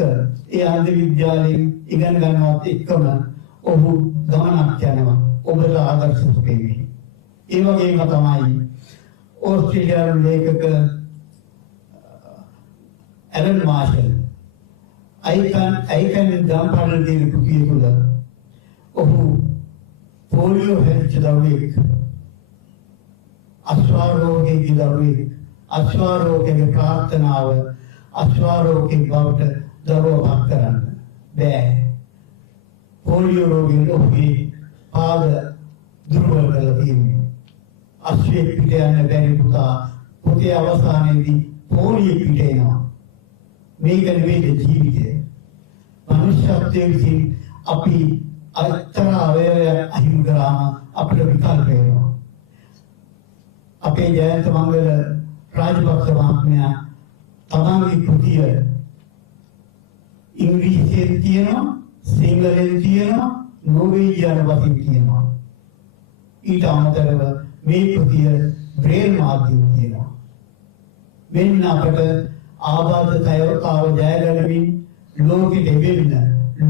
ඒ අන්ධ විද්‍යාලයෙන් ඉගෙන ගන්නවත් එක්කම ඔහු ගමනක් යනවා. ඔබට ආදර්ශ සුපෙන්නේ. ඒ වගේම තමයි ඕස්ට්‍රේලියානු ලේඛක ඇලන් මාෂල් අයිකන් දම්පාඩන දින කෘතිය තුළ ඔහු පොලියෝ හැදිච්ච දරුවෙක් අශ්වාරෝගයේ දරුවෙක් අශ්වාරෝගයේ ප්‍රාර්ථනාව අශ්වාරෝගයේ බවට දරුවා පත් කරන්න බෑ. පොලියෝ රෝගයෙන් ඔහුගේ පාද දුර්වල කරලා තියෙනවා. අශ්වයෙක් පිට යන්න බැරි පුතා පොතේ අවසානයේදී පොලියෝ පිට එනවා. මේක නෙවෙයි ජීවිතය. මනුෂ්‍යත්වයේ විසින් අපි අතර අවයවයක් අහිමි කරාම අපිට විකල්ප වෙනවා. අපේ ජයන්ත මංගල රාජපක්ෂ මහත්මයා තමන්ගේ කෘතිය ඉංග්‍රීසියෙන් තියෙනවා, සිංහලෙන් තියෙනවා, නෝර්වේජියානු වලින් තියෙනවා. ඊට අමතරව මේ කෘතිය බ්‍රේල් මාධ්‍යයෙන් තියෙනවා. මෙන්න අපට ආබාධතාව ජයගැනීමෙන් ලෝකෙට එවෙන්න,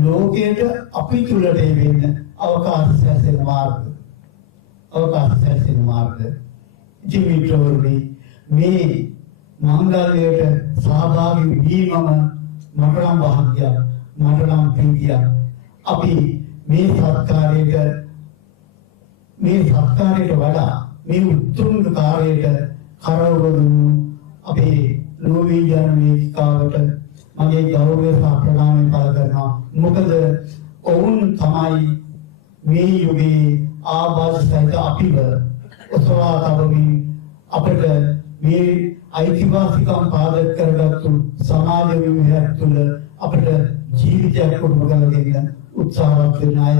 ලෝකයට අපි තුලට එවෙන්න අවකාශ සැලසෙන මාර්ග. ජීවිතවලදී මේ මංගල්‍යයට සහභාගී වීමම මට නම් වාහනයක් මට නම් ප්‍රීතියක් අපි මේ සත්කාරයට වඩා මේ උතුම් කාර්යයට කරවදුණු අපේ නෝර්වේජියානු වේදිකාවට මගේ ගෞරවය සහ ප්‍රණාමය පළ කරනවා. මොකද ඔවුන් තමයි මේ යුගයේ ආබාධ සහිත අපිව ඔසවා තබමින් අපට මේ අයිතිවාසිකම් පාදක කරගත්තු සමාජ විමුක්තියක් තුළ අපට ජීවිතයක් උරුම කර දෙන්න උත්සාහවත් වෙන අය,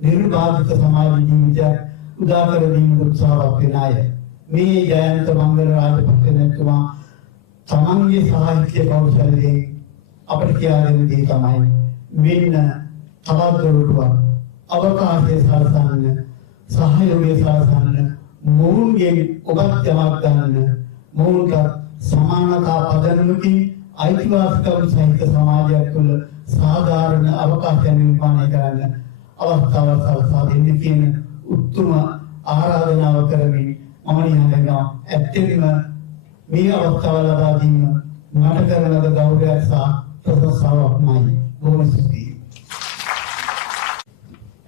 නිර්බාධිත සමාජ ජීවිතයක් උදා කර දීමට උත්සාහවත් වෙන අය. මේ ජයන්ත මංගල රාජපක්ෂ නැතුමා තමන්ගේ සාහිත්‍ය කෞශලයෙන් අපට කියා දෙන දේ තමයි මෙන්න තවත් දොරටුවක් අවකාශය සලසන්න සහයෝගය සලසන්න මොවුන්ගේ ඔබත් යමක් ගන්න මොවුන්ට සමානතා පදනමකින් අයිතිවාසිකම් සහිත සමාජයක් තුළ සාධාරණ අවකාශය නිර්මාණය කරන්න අවස්ථාවක් සලසා දෙන්න කියන උතුම් ආරාධනාව කරමින් මම නිහඬනවා. ඇත්තටම මේ අවස්ථාව ලබා දීම මට කරන ලද ගෞරවයක් සහ ප්‍රශංසාවක්මයි. බොහොම ස්තුතියි.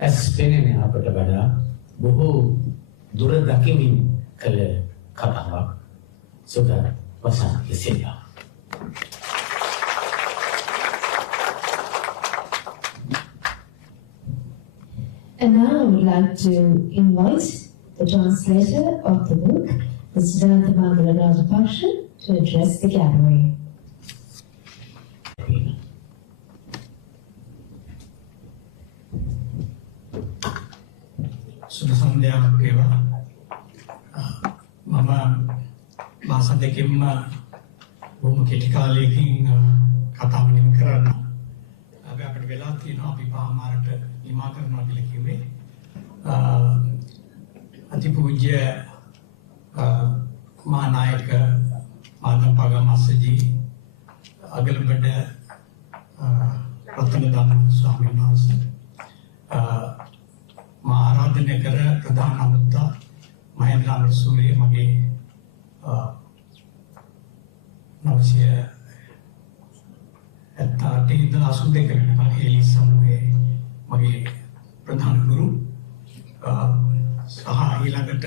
ඇස් පෙනෙන අපට වඩා බොහෝ දුර දකිමින් කළ කතාවක් සුද වසන්ත Silva. And now I would like to invite the translator of the book, Mr. Janathamangala Rajapaksha, to address the gathering. සුබ සන්ධ්‍යාවක් වේවා. මම මාස දෙකකින්ම බොහොම කෙටි කාලයකින් කතාව නිම කරන්න. අපිට වෙලා තියෙනවා අපි පහමාරට නිමා කරනවා කියලා කිව්වේ. අතිපූජ්‍ය මහානායක මාධවපග මස්සජී අගලබඩ රත්නදාන ස්වාමීන් වහන්සේ මා ආරාධනය කර ප්‍රධාන අමුත්තා මහේන්ද්‍ර අමරසූරිය මගේ 978 ඉඳලා 82 වෙනකම් හේලි සමූහයේ මගේ ප්‍රධාන ගුරු සහ ඊළඟට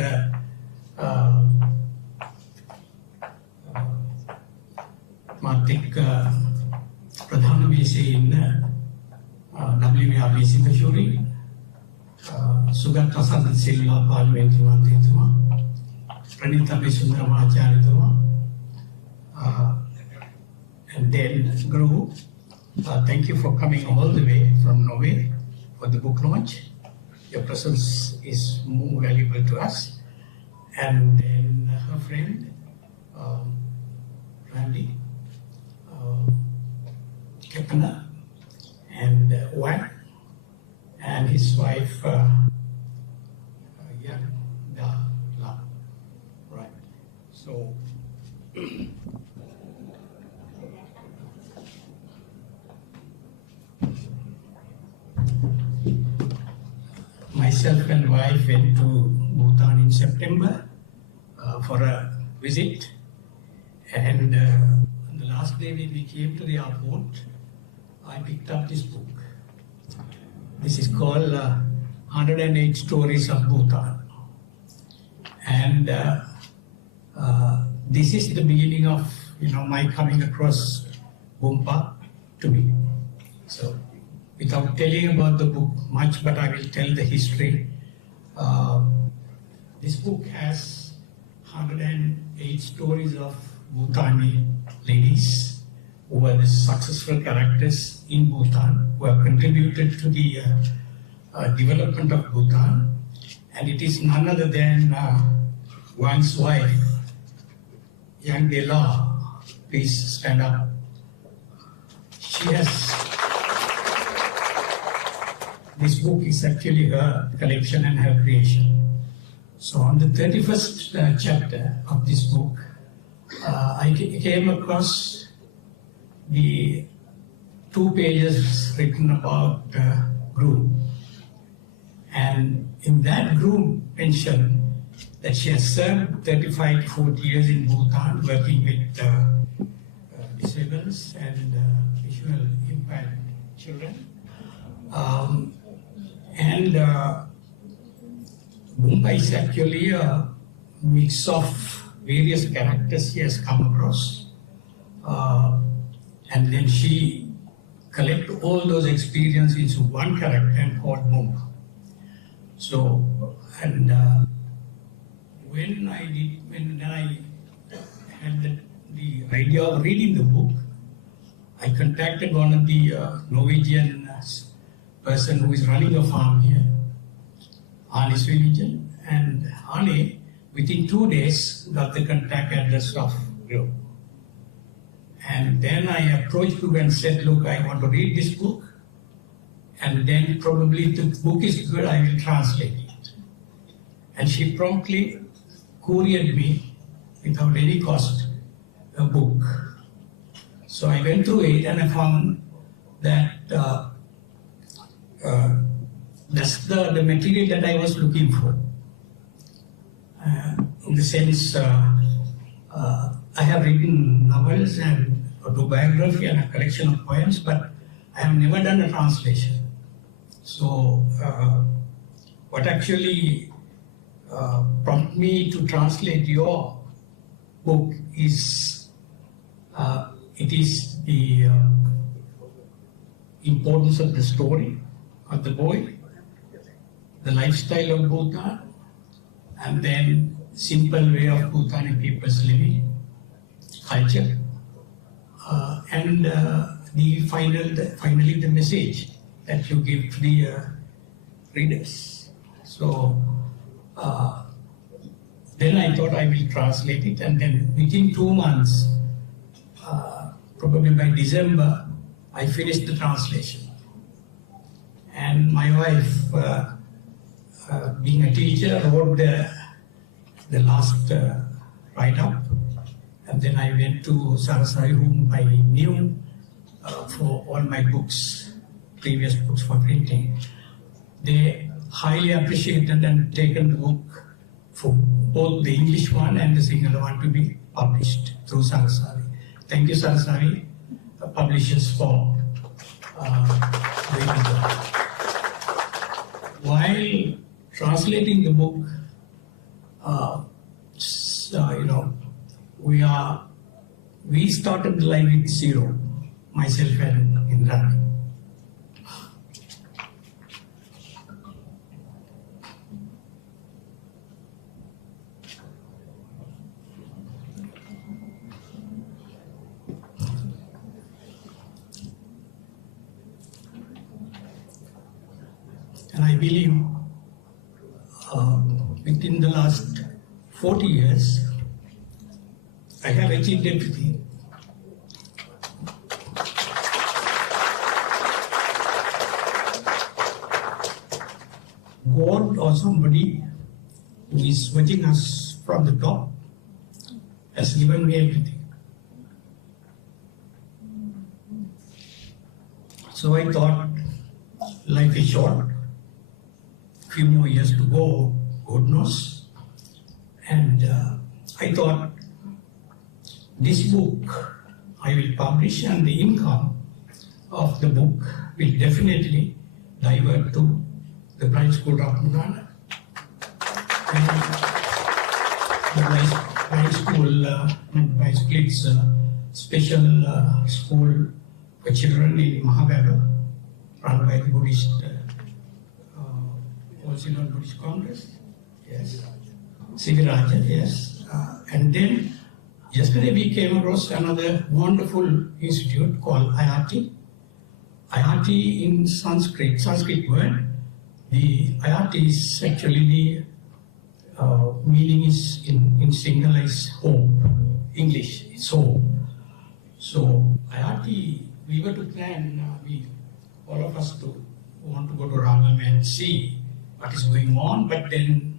මාත් එක්ක ප්‍රධාන මේසයේ ඉන්න WBC සිංහශූරී සුගත සඳ සිල්වා පාර්ලිමේන්තු මන්ත්‍රීතුමා ප්‍රණීත බිසුන්දර මහාචාර්යතුමා and then Guru, thank you for coming all the way from Norway for the book launch. Your presence is more valuable to us. And then her friend Randy Kepner and Juan and his wife Yandala. Right. So myself and wife went to Bhutan in September for a visit, and on the last day when we came to the airport, I picked up this book. This is called 108 Stories of Bhutan, and this is the beginning of my coming across Bumpa to me. So, without telling about the book much, but I will tell the history. This book has 108 stories of Bhutani ladies who were the successful characters in Bhutan, who have contributed to the development of Bhutan. And it is none other than one's wife, Yandala. Please stand up. She has... This book is actually her collection and her creation. So on the 31st chapter of this book, I came across the 2 pages written about Guru. And in that Guru mentioned that she has served 35 to 40 years in Bhutan working with disabled and visually had children. Bumpa is actually a mix of various characters she has come across. And then she collect all those experiences into one character and called Bumpa. So, and when I had the idea of reading the book, I contacted one of the Norwegian person who is running a farm here, Arne's religion, and Arne, within 2 days, got the contact address of you. And then I approached you and said, look, I want to read this book, and then probably if the book is good, I will translate it. And she promptly couriered me, without any cost, a book. So I went through it and I found that that's the material that I was looking for. In the sense, I have written novels and autobiography and a collection of poems, but I have never done a translation. So what actually prompted me to translate your book is it is the importance of the story of the boy, the lifestyle of Bhutan, and then simple way of Bhutani people's living, culture, and finally the message that you give to the readers. So then I thought I will translate it, and then within 2 months, probably by December, I finished the translation. And my wife, being a teacher, wrote the last write-up. And then I went to Sarasari, whom I knew for all my books, previous books for printing. They highly appreciated and taken the book for both the English one and the Sinhala one to be published through Sarasari. Thank you, Sarasari, publishers, for doing the job. While translating the book, we started life with zero, myself and Indra. And I believe within the last 40 years, I have achieved everything. God or somebody who is watching us from the top has given me everything. So I thought life is short, few more years to go, God knows. And I thought this book I will publish, and the income of the book will definitely divert to the Blind School of Bhutan. And the Blind School, Blind Splits, special school for children in Mahabharata, run by the Buddhist, also known Buddhist Congress, yes. Siviraja, yes. And then yesterday we came across another wonderful institute called IRT. IRT in Sanskrit word. The IRT is actually the meaning is in Sinhala is hope. English is hope. So IRT, we were to plan, all of us to want to go to Rangam and see what is going on, but then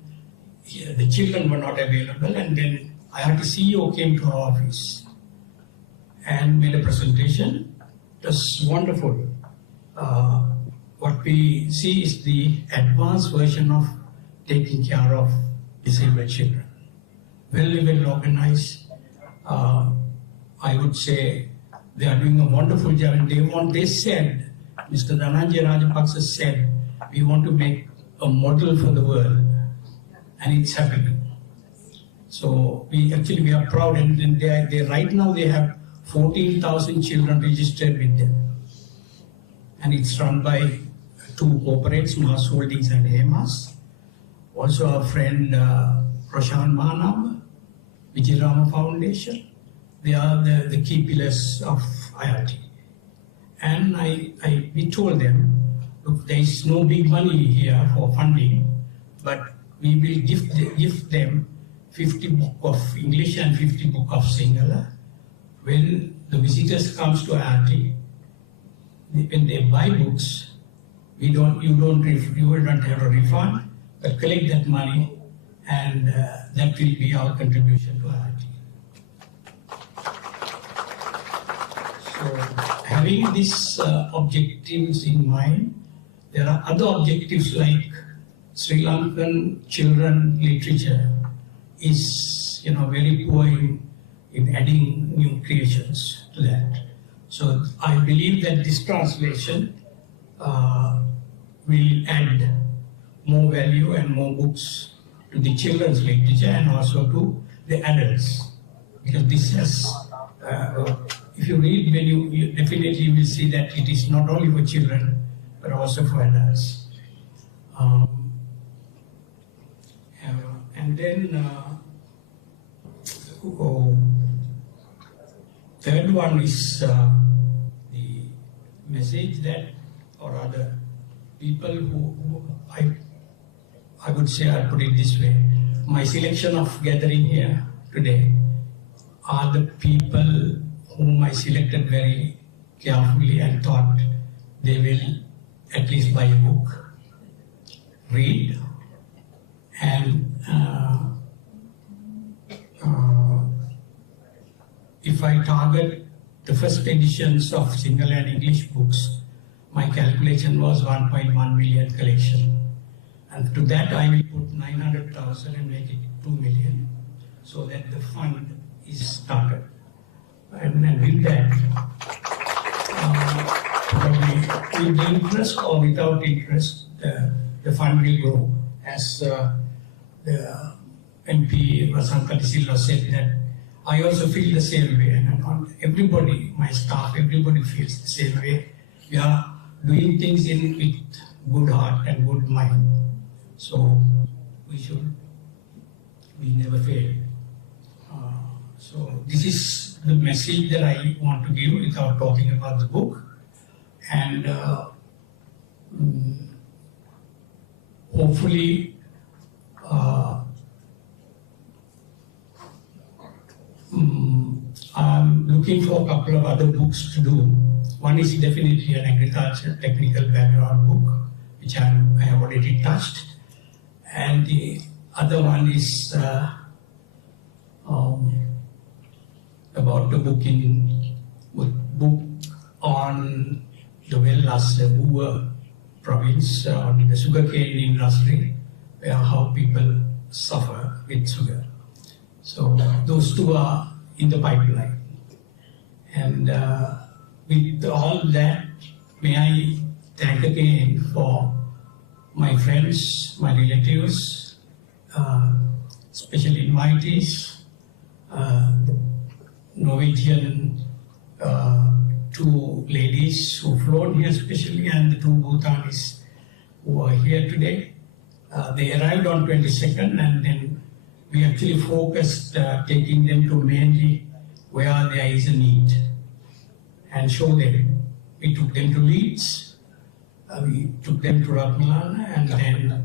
the children were not available, and then IRT CEO came to our office and made a presentation. It was wonderful. What we see is the advanced version of taking care of disabled children. Well organized. I would say They are doing a wonderful job, and they said, Mr. Dhananjay Rajapaksa said, we want to make a model for the world, and it's happening. So we are proud, and they right now they have 14,000 children registered with them, and it's run by two corporates, Mars Holdings and Hemas. Also our friend Prashant Manam, Vijayarama Foundation. They are the key pillars of IRT. And we told them, look, there is no big money here for funding, but we will give them 50 book of English and 50 book of Sinhala. When the visitors comes to IRT, when they buy books, you don't have a refund, but collect that money, and that will be our contribution to IRT. So having these objectives in mind, there are other objectives like Sri Lankan children literature is very poor in adding new creations to that. So I believe that this translation will add more value and more books to the children's literature and also to the adults. Because this has, if you read, when you definitely will see that it is not only for children, but also for adults. And then third one is the message that, or rather, people who I would say, I'll put it this way, my selection of gathering here today are the people whom I selected very carefully and thought they will at least buy a book, read, and if I target the first editions of Sinhala and English books, my calculation was 1.1 million collection. And to that I will put 900,000 and make it 2 million, so that the fund is started. And with that, probably with the interest or without interest, the fund will grow. As the MP Vasanta Silva said, that I also feel the same way, and everybody, my staff, everybody feels the same way. We are doing things with good heart and good mind. So we never fail. So this is the message that I want to give without talking about the book. And hopefully I'm looking for a couple of other books to do. One is definitely an agriculture technical background book, which I have already touched. And the other one is about the book on the Wellas Bua province, on the sugarcane industry, where how people suffer with sugar. So those two are in the pipeline. And with all that, may I thank again for my friends, my relatives, special invitees, Norwegian two ladies who flown here specially, and the two Bhutanese who are here today. They arrived on 22nd, and then we actually focused taking them to mainly where there is a need and show them. We took them to Leeds, we took them to Ratmalana, and then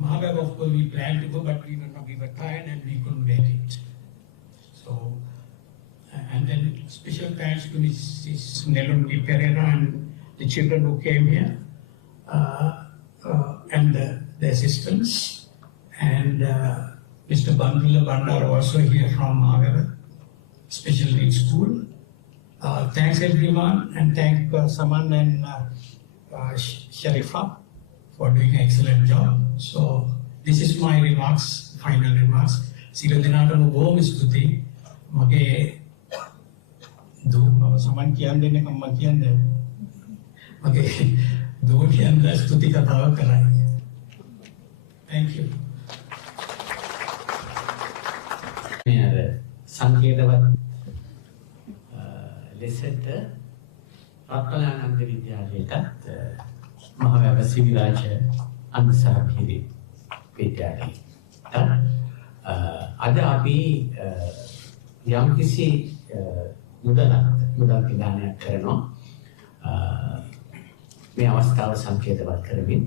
Mahabab, of course, we planned to go, but we were tired and we couldn't make it. So, and then special thanks to Mrs. Nelungi Pereira and the children who came here, and the assistants, and Mr. Bandula Bandar also here from Mahabab Special Needs School. Thanks everyone, and thank Saman and Sharifa for doing an excellent job. So this is my remarks, final remarks. Sila dinata mo bo miskuti mage දෝ සමන් කියන්නේ අම්මා කියන්නේ මගේ දෝ කියන්නේ ස්තුති කතාව කරයි. Thank you. මෙයාර සංකේතවත් ලෙසට රත්නානන්ද විද්‍යාලයටත් මහවැව සිවිරාජ අන්සාරපිරි විද්‍යාලයට අද අපි යම්කිසි මුදල් ප්‍රදානයක් කරනවා මේ අවස්ථාව සංකේතවත් කරමින්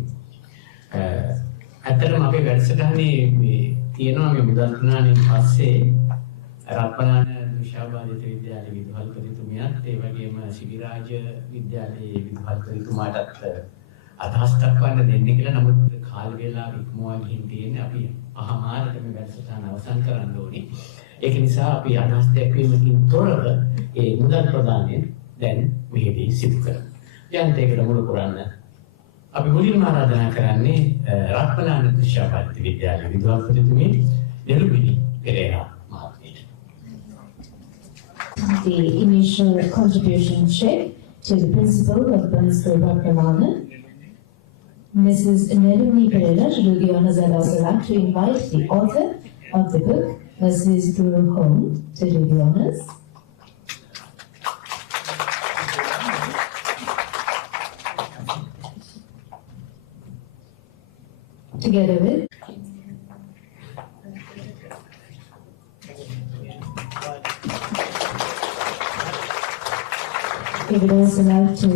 ඇත්තටම අපේ වැඩසටහනේ මේ තියෙනවා මේ මුදල් ප්‍රදානයෙන් පස්සේ රත්නාන විශ්වවිද්‍යාල විද්‍යාලයේ විදුහල්පතිතුමියත් ඒ වගේම සිවිරාජ විද්‍යාලයේ විදුහල්පතිතුමාටත් අදහස් දක්වන්න දෙන්නේ කියලා. නමුත් කාල වේලාව ඉක්මවා ගිහින් තියෙන්නේ අපි පහමාරට මේ වැඩසටහන අවසන් කරන්න ඕනේ. ඒක නිසා අපි අදහස් දැක්වීමකින් තොරව ඒ මුදල් ප්‍රදානය දැන් මෙහිදී සිදු කරමු. යන්තයකට මුල පුරන්න අපි මුලින්ම ආරාධනා කරන්නේ රත්නානන්ද විශ්වවිද්‍යාලයේ විදුහල්පතිතුමිය නිරුබිනි Perera මහත්මියට. The initial contribution check to the principal of Brunswick Ratnamana, Mrs. Nerumi Pereira, to do the honors. I'd also like to invite the author of the book, Mrs. Guru Home, to do the honors. Together with we would also like to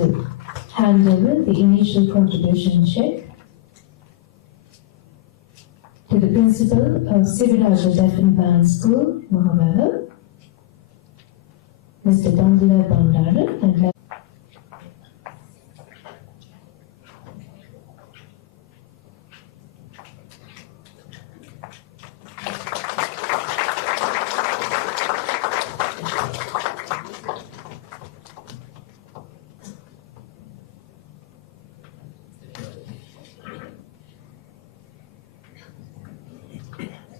hand over the initial contribution check to the principal of Siviraja Deaf and Blind School, Mohammed, Mr. Dandula Bandara, and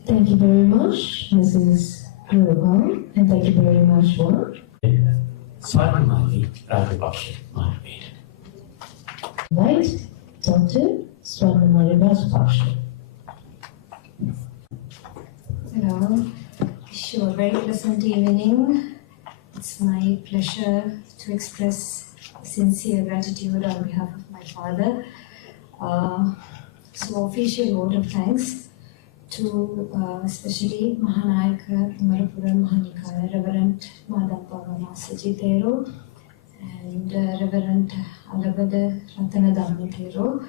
thank you very much, Mrs. Gurupal, and thank you very much for Swarnamali Rajapaksa Mahavir. Right, Dr. Swarnamali Rajapaksa. Hello, wish you a very pleasant evening. It's my pleasure to express sincere gratitude on behalf of my father. So official vote of thanks to especially Mahanayaka Marapura Mahanikaya, Reverend Madapava Masajitero and Reverend Alabada Ratanadamma Tero,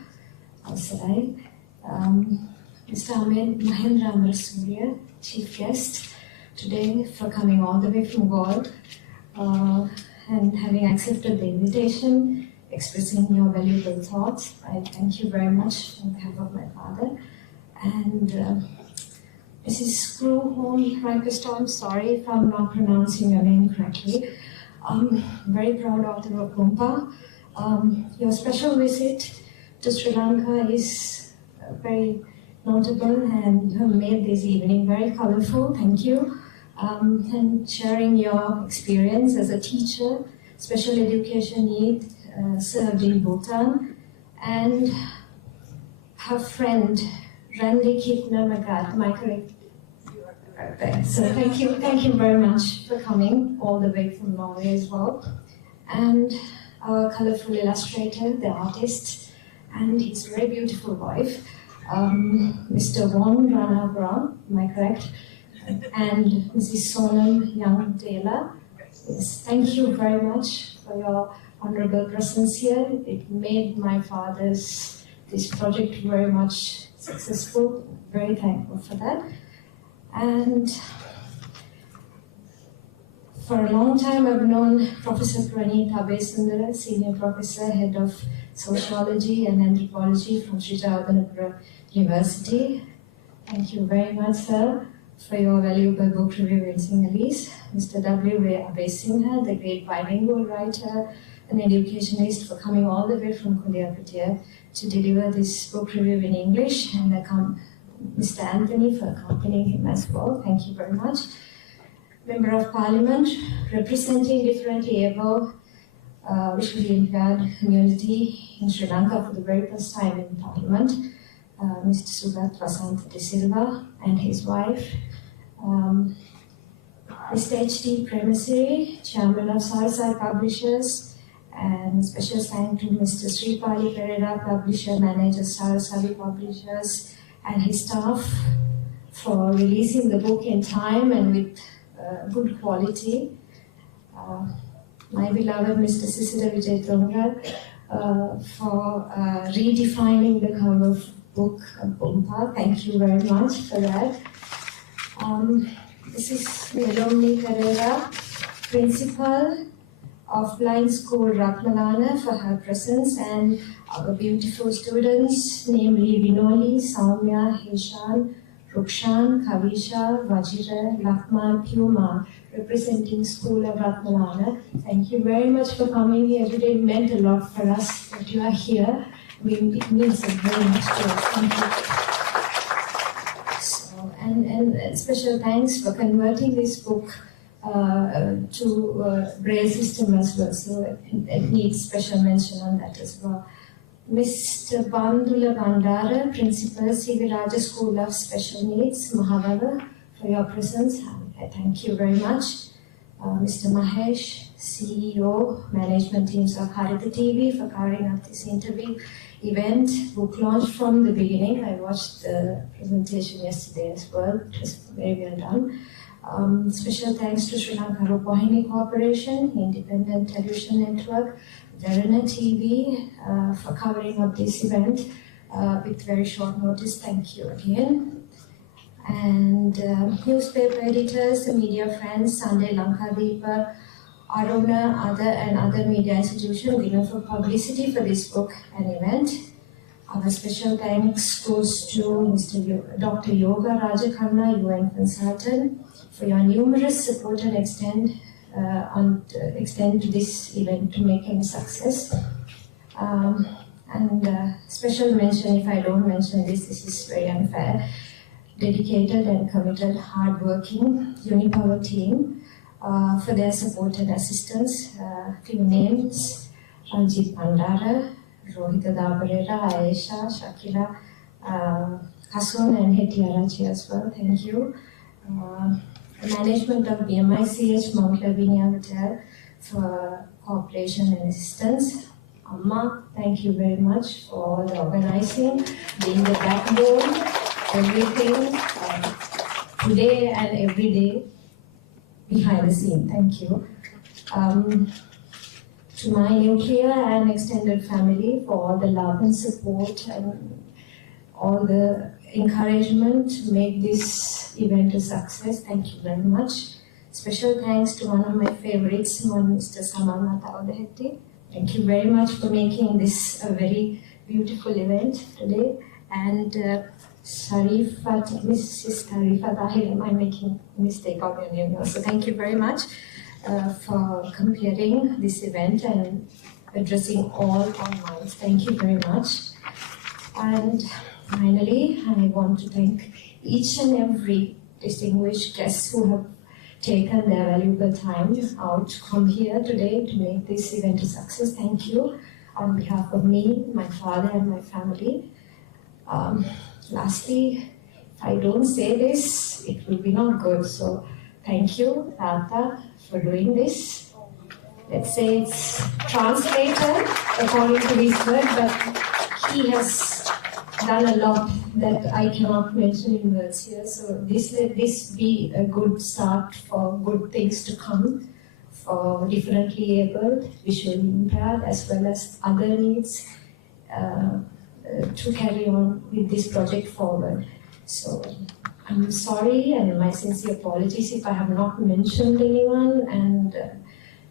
Avsarai, Mr. Mahendra Amarsurya, Chief Guest, today for coming all the way from God and having accepted the invitation, expressing your valuable thoughts. I thank you very much on behalf of my father. And Mrs. Screwhorn Frankenstein, I'm sorry if I'm not pronouncing your name correctly. I'm very proud of the Rokumpa. Your special visit to Sri Lanka is very notable and you have made this evening very colorful. Thank you. And sharing your experience as a teacher, special education need served in Bhutan, and her friend Randy Kitna Magat, am I correct? So thank you very much for coming all the way from Norway as well. And our colorful illustrator, the artist, and his very beautiful wife, Mr. Wong Rana Brown, am I correct? And Mrs. Sonam Young Taylor. Yes, thank you very much for your honorable presence here. It made my this project very much successful. Very thankful for that. And for a long time I've known Professor Pranita Abesundara, Senior Professor, Head of Sociology and Anthropology from Sri Jagannathapura University. Thank you very much, sir, for your valuable book review in Sinhalese. Mr. W. Abesingha, the great bilingual writer and educationist, for coming all the way from Kuliapatia to deliver this book review in English, and Mr. Anthony for accompanying him as well. Thank you very much. Member of Parliament representing differently able visually impaired community in Sri Lanka for the very first time in Parliament, Mr. Sugat Vasantha De Silva and his wife, Mr. H.D. Premisiri, Chairman of Sarasai Publishers, and special thanks to Mr. Sripali Pereira, Publisher Manager, Sarasai Publishers, and his staff for releasing the book in time and with good quality. My beloved Mr. Sisira Vijay Tonga for redefining the cover of book Bumpa. Thank you very much for that. This is Melomni Pereira, Principal of Blind School Ratmalana, for her presence, and our beautiful students, namely Vinoli, Saumya, Heshan, Rukshan, Kavisha, Vajira, Lakman, Puma, representing School of Ratmalana. Thank you very much for coming here today. It meant a lot for us that you are here. It means very much to us. Thank you. So, and special thanks for converting this book to Braille system as well. So it needs special mention on that as well. Mr. Bandula Bandara, Principal, Siviraja School of Special Needs, Mahavava, for your presence. I thank you very much. Mr. Mahesh, CEO, Management Teams of Harita TV, for covering up this interview event, book launch from the beginning. I watched the presentation yesterday as well. It was very well done. Special thanks to Sri Lanka Rupawahini Corporation, Independent Television Network, Dharana TV for covering up this event with very short notice. Thank you again. And newspaper editors, the media friends, Sunday Lankadeepa, Aruna, other media institutions, given for publicity for this book and event. Our special thanks goes to Dr. Yoga Rajakarna, UN consultant, for your numerous support and extend to this event to make it a success. Special mention, if I don't mention this is very unfair. Dedicated and committed, hard-working Unipower team for their support and assistance. Few names: Ranjit Pandara, Rohita Dabarera, Aisha, Shakila, Hasun, and Hetiarachi as well. Thank you. Management of BMICH Mount Lavinia Hotel for cooperation and assistance. Amma, thank you very much for all the organizing, being the backbone, everything, today and every day behind the scene. Thank you. To my nuclear and extended family for all the love and support and all the encouragement to make this event a success. Thank you very much. Special thanks to one of my favorites, Mr. Samarnath Avdahetti. Thank you very much for making this a very beautiful event today. And Sharifat, Mrs. Sharifat Ahir, am I making a mistake of your name? So thank you very much for comparing this event and addressing all our minds. Thank you very much. And finally, I want to thank each and every distinguished guests who have taken their valuable time out to come here today to make this event a success. Thank you on behalf of me, my father, and my family. Lastly, if I don't say this, it will be not good. So thank you, Tata, for doing this. Let's say it's translator, according to his word, but he has done a lot that I cannot mention in words here. So let this be a good start for good things to come for differently abled, visually impaired, as well as other needs to carry on with this project forward. So I'm sorry, and my sincere apologies if I have not mentioned anyone and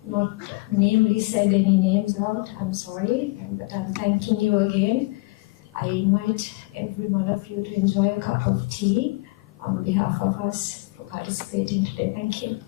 not namely said any names out. I'm sorry, but I'm thanking you again. I invite every one of you to enjoy a cup of tea on behalf of us for participating today. Thank you.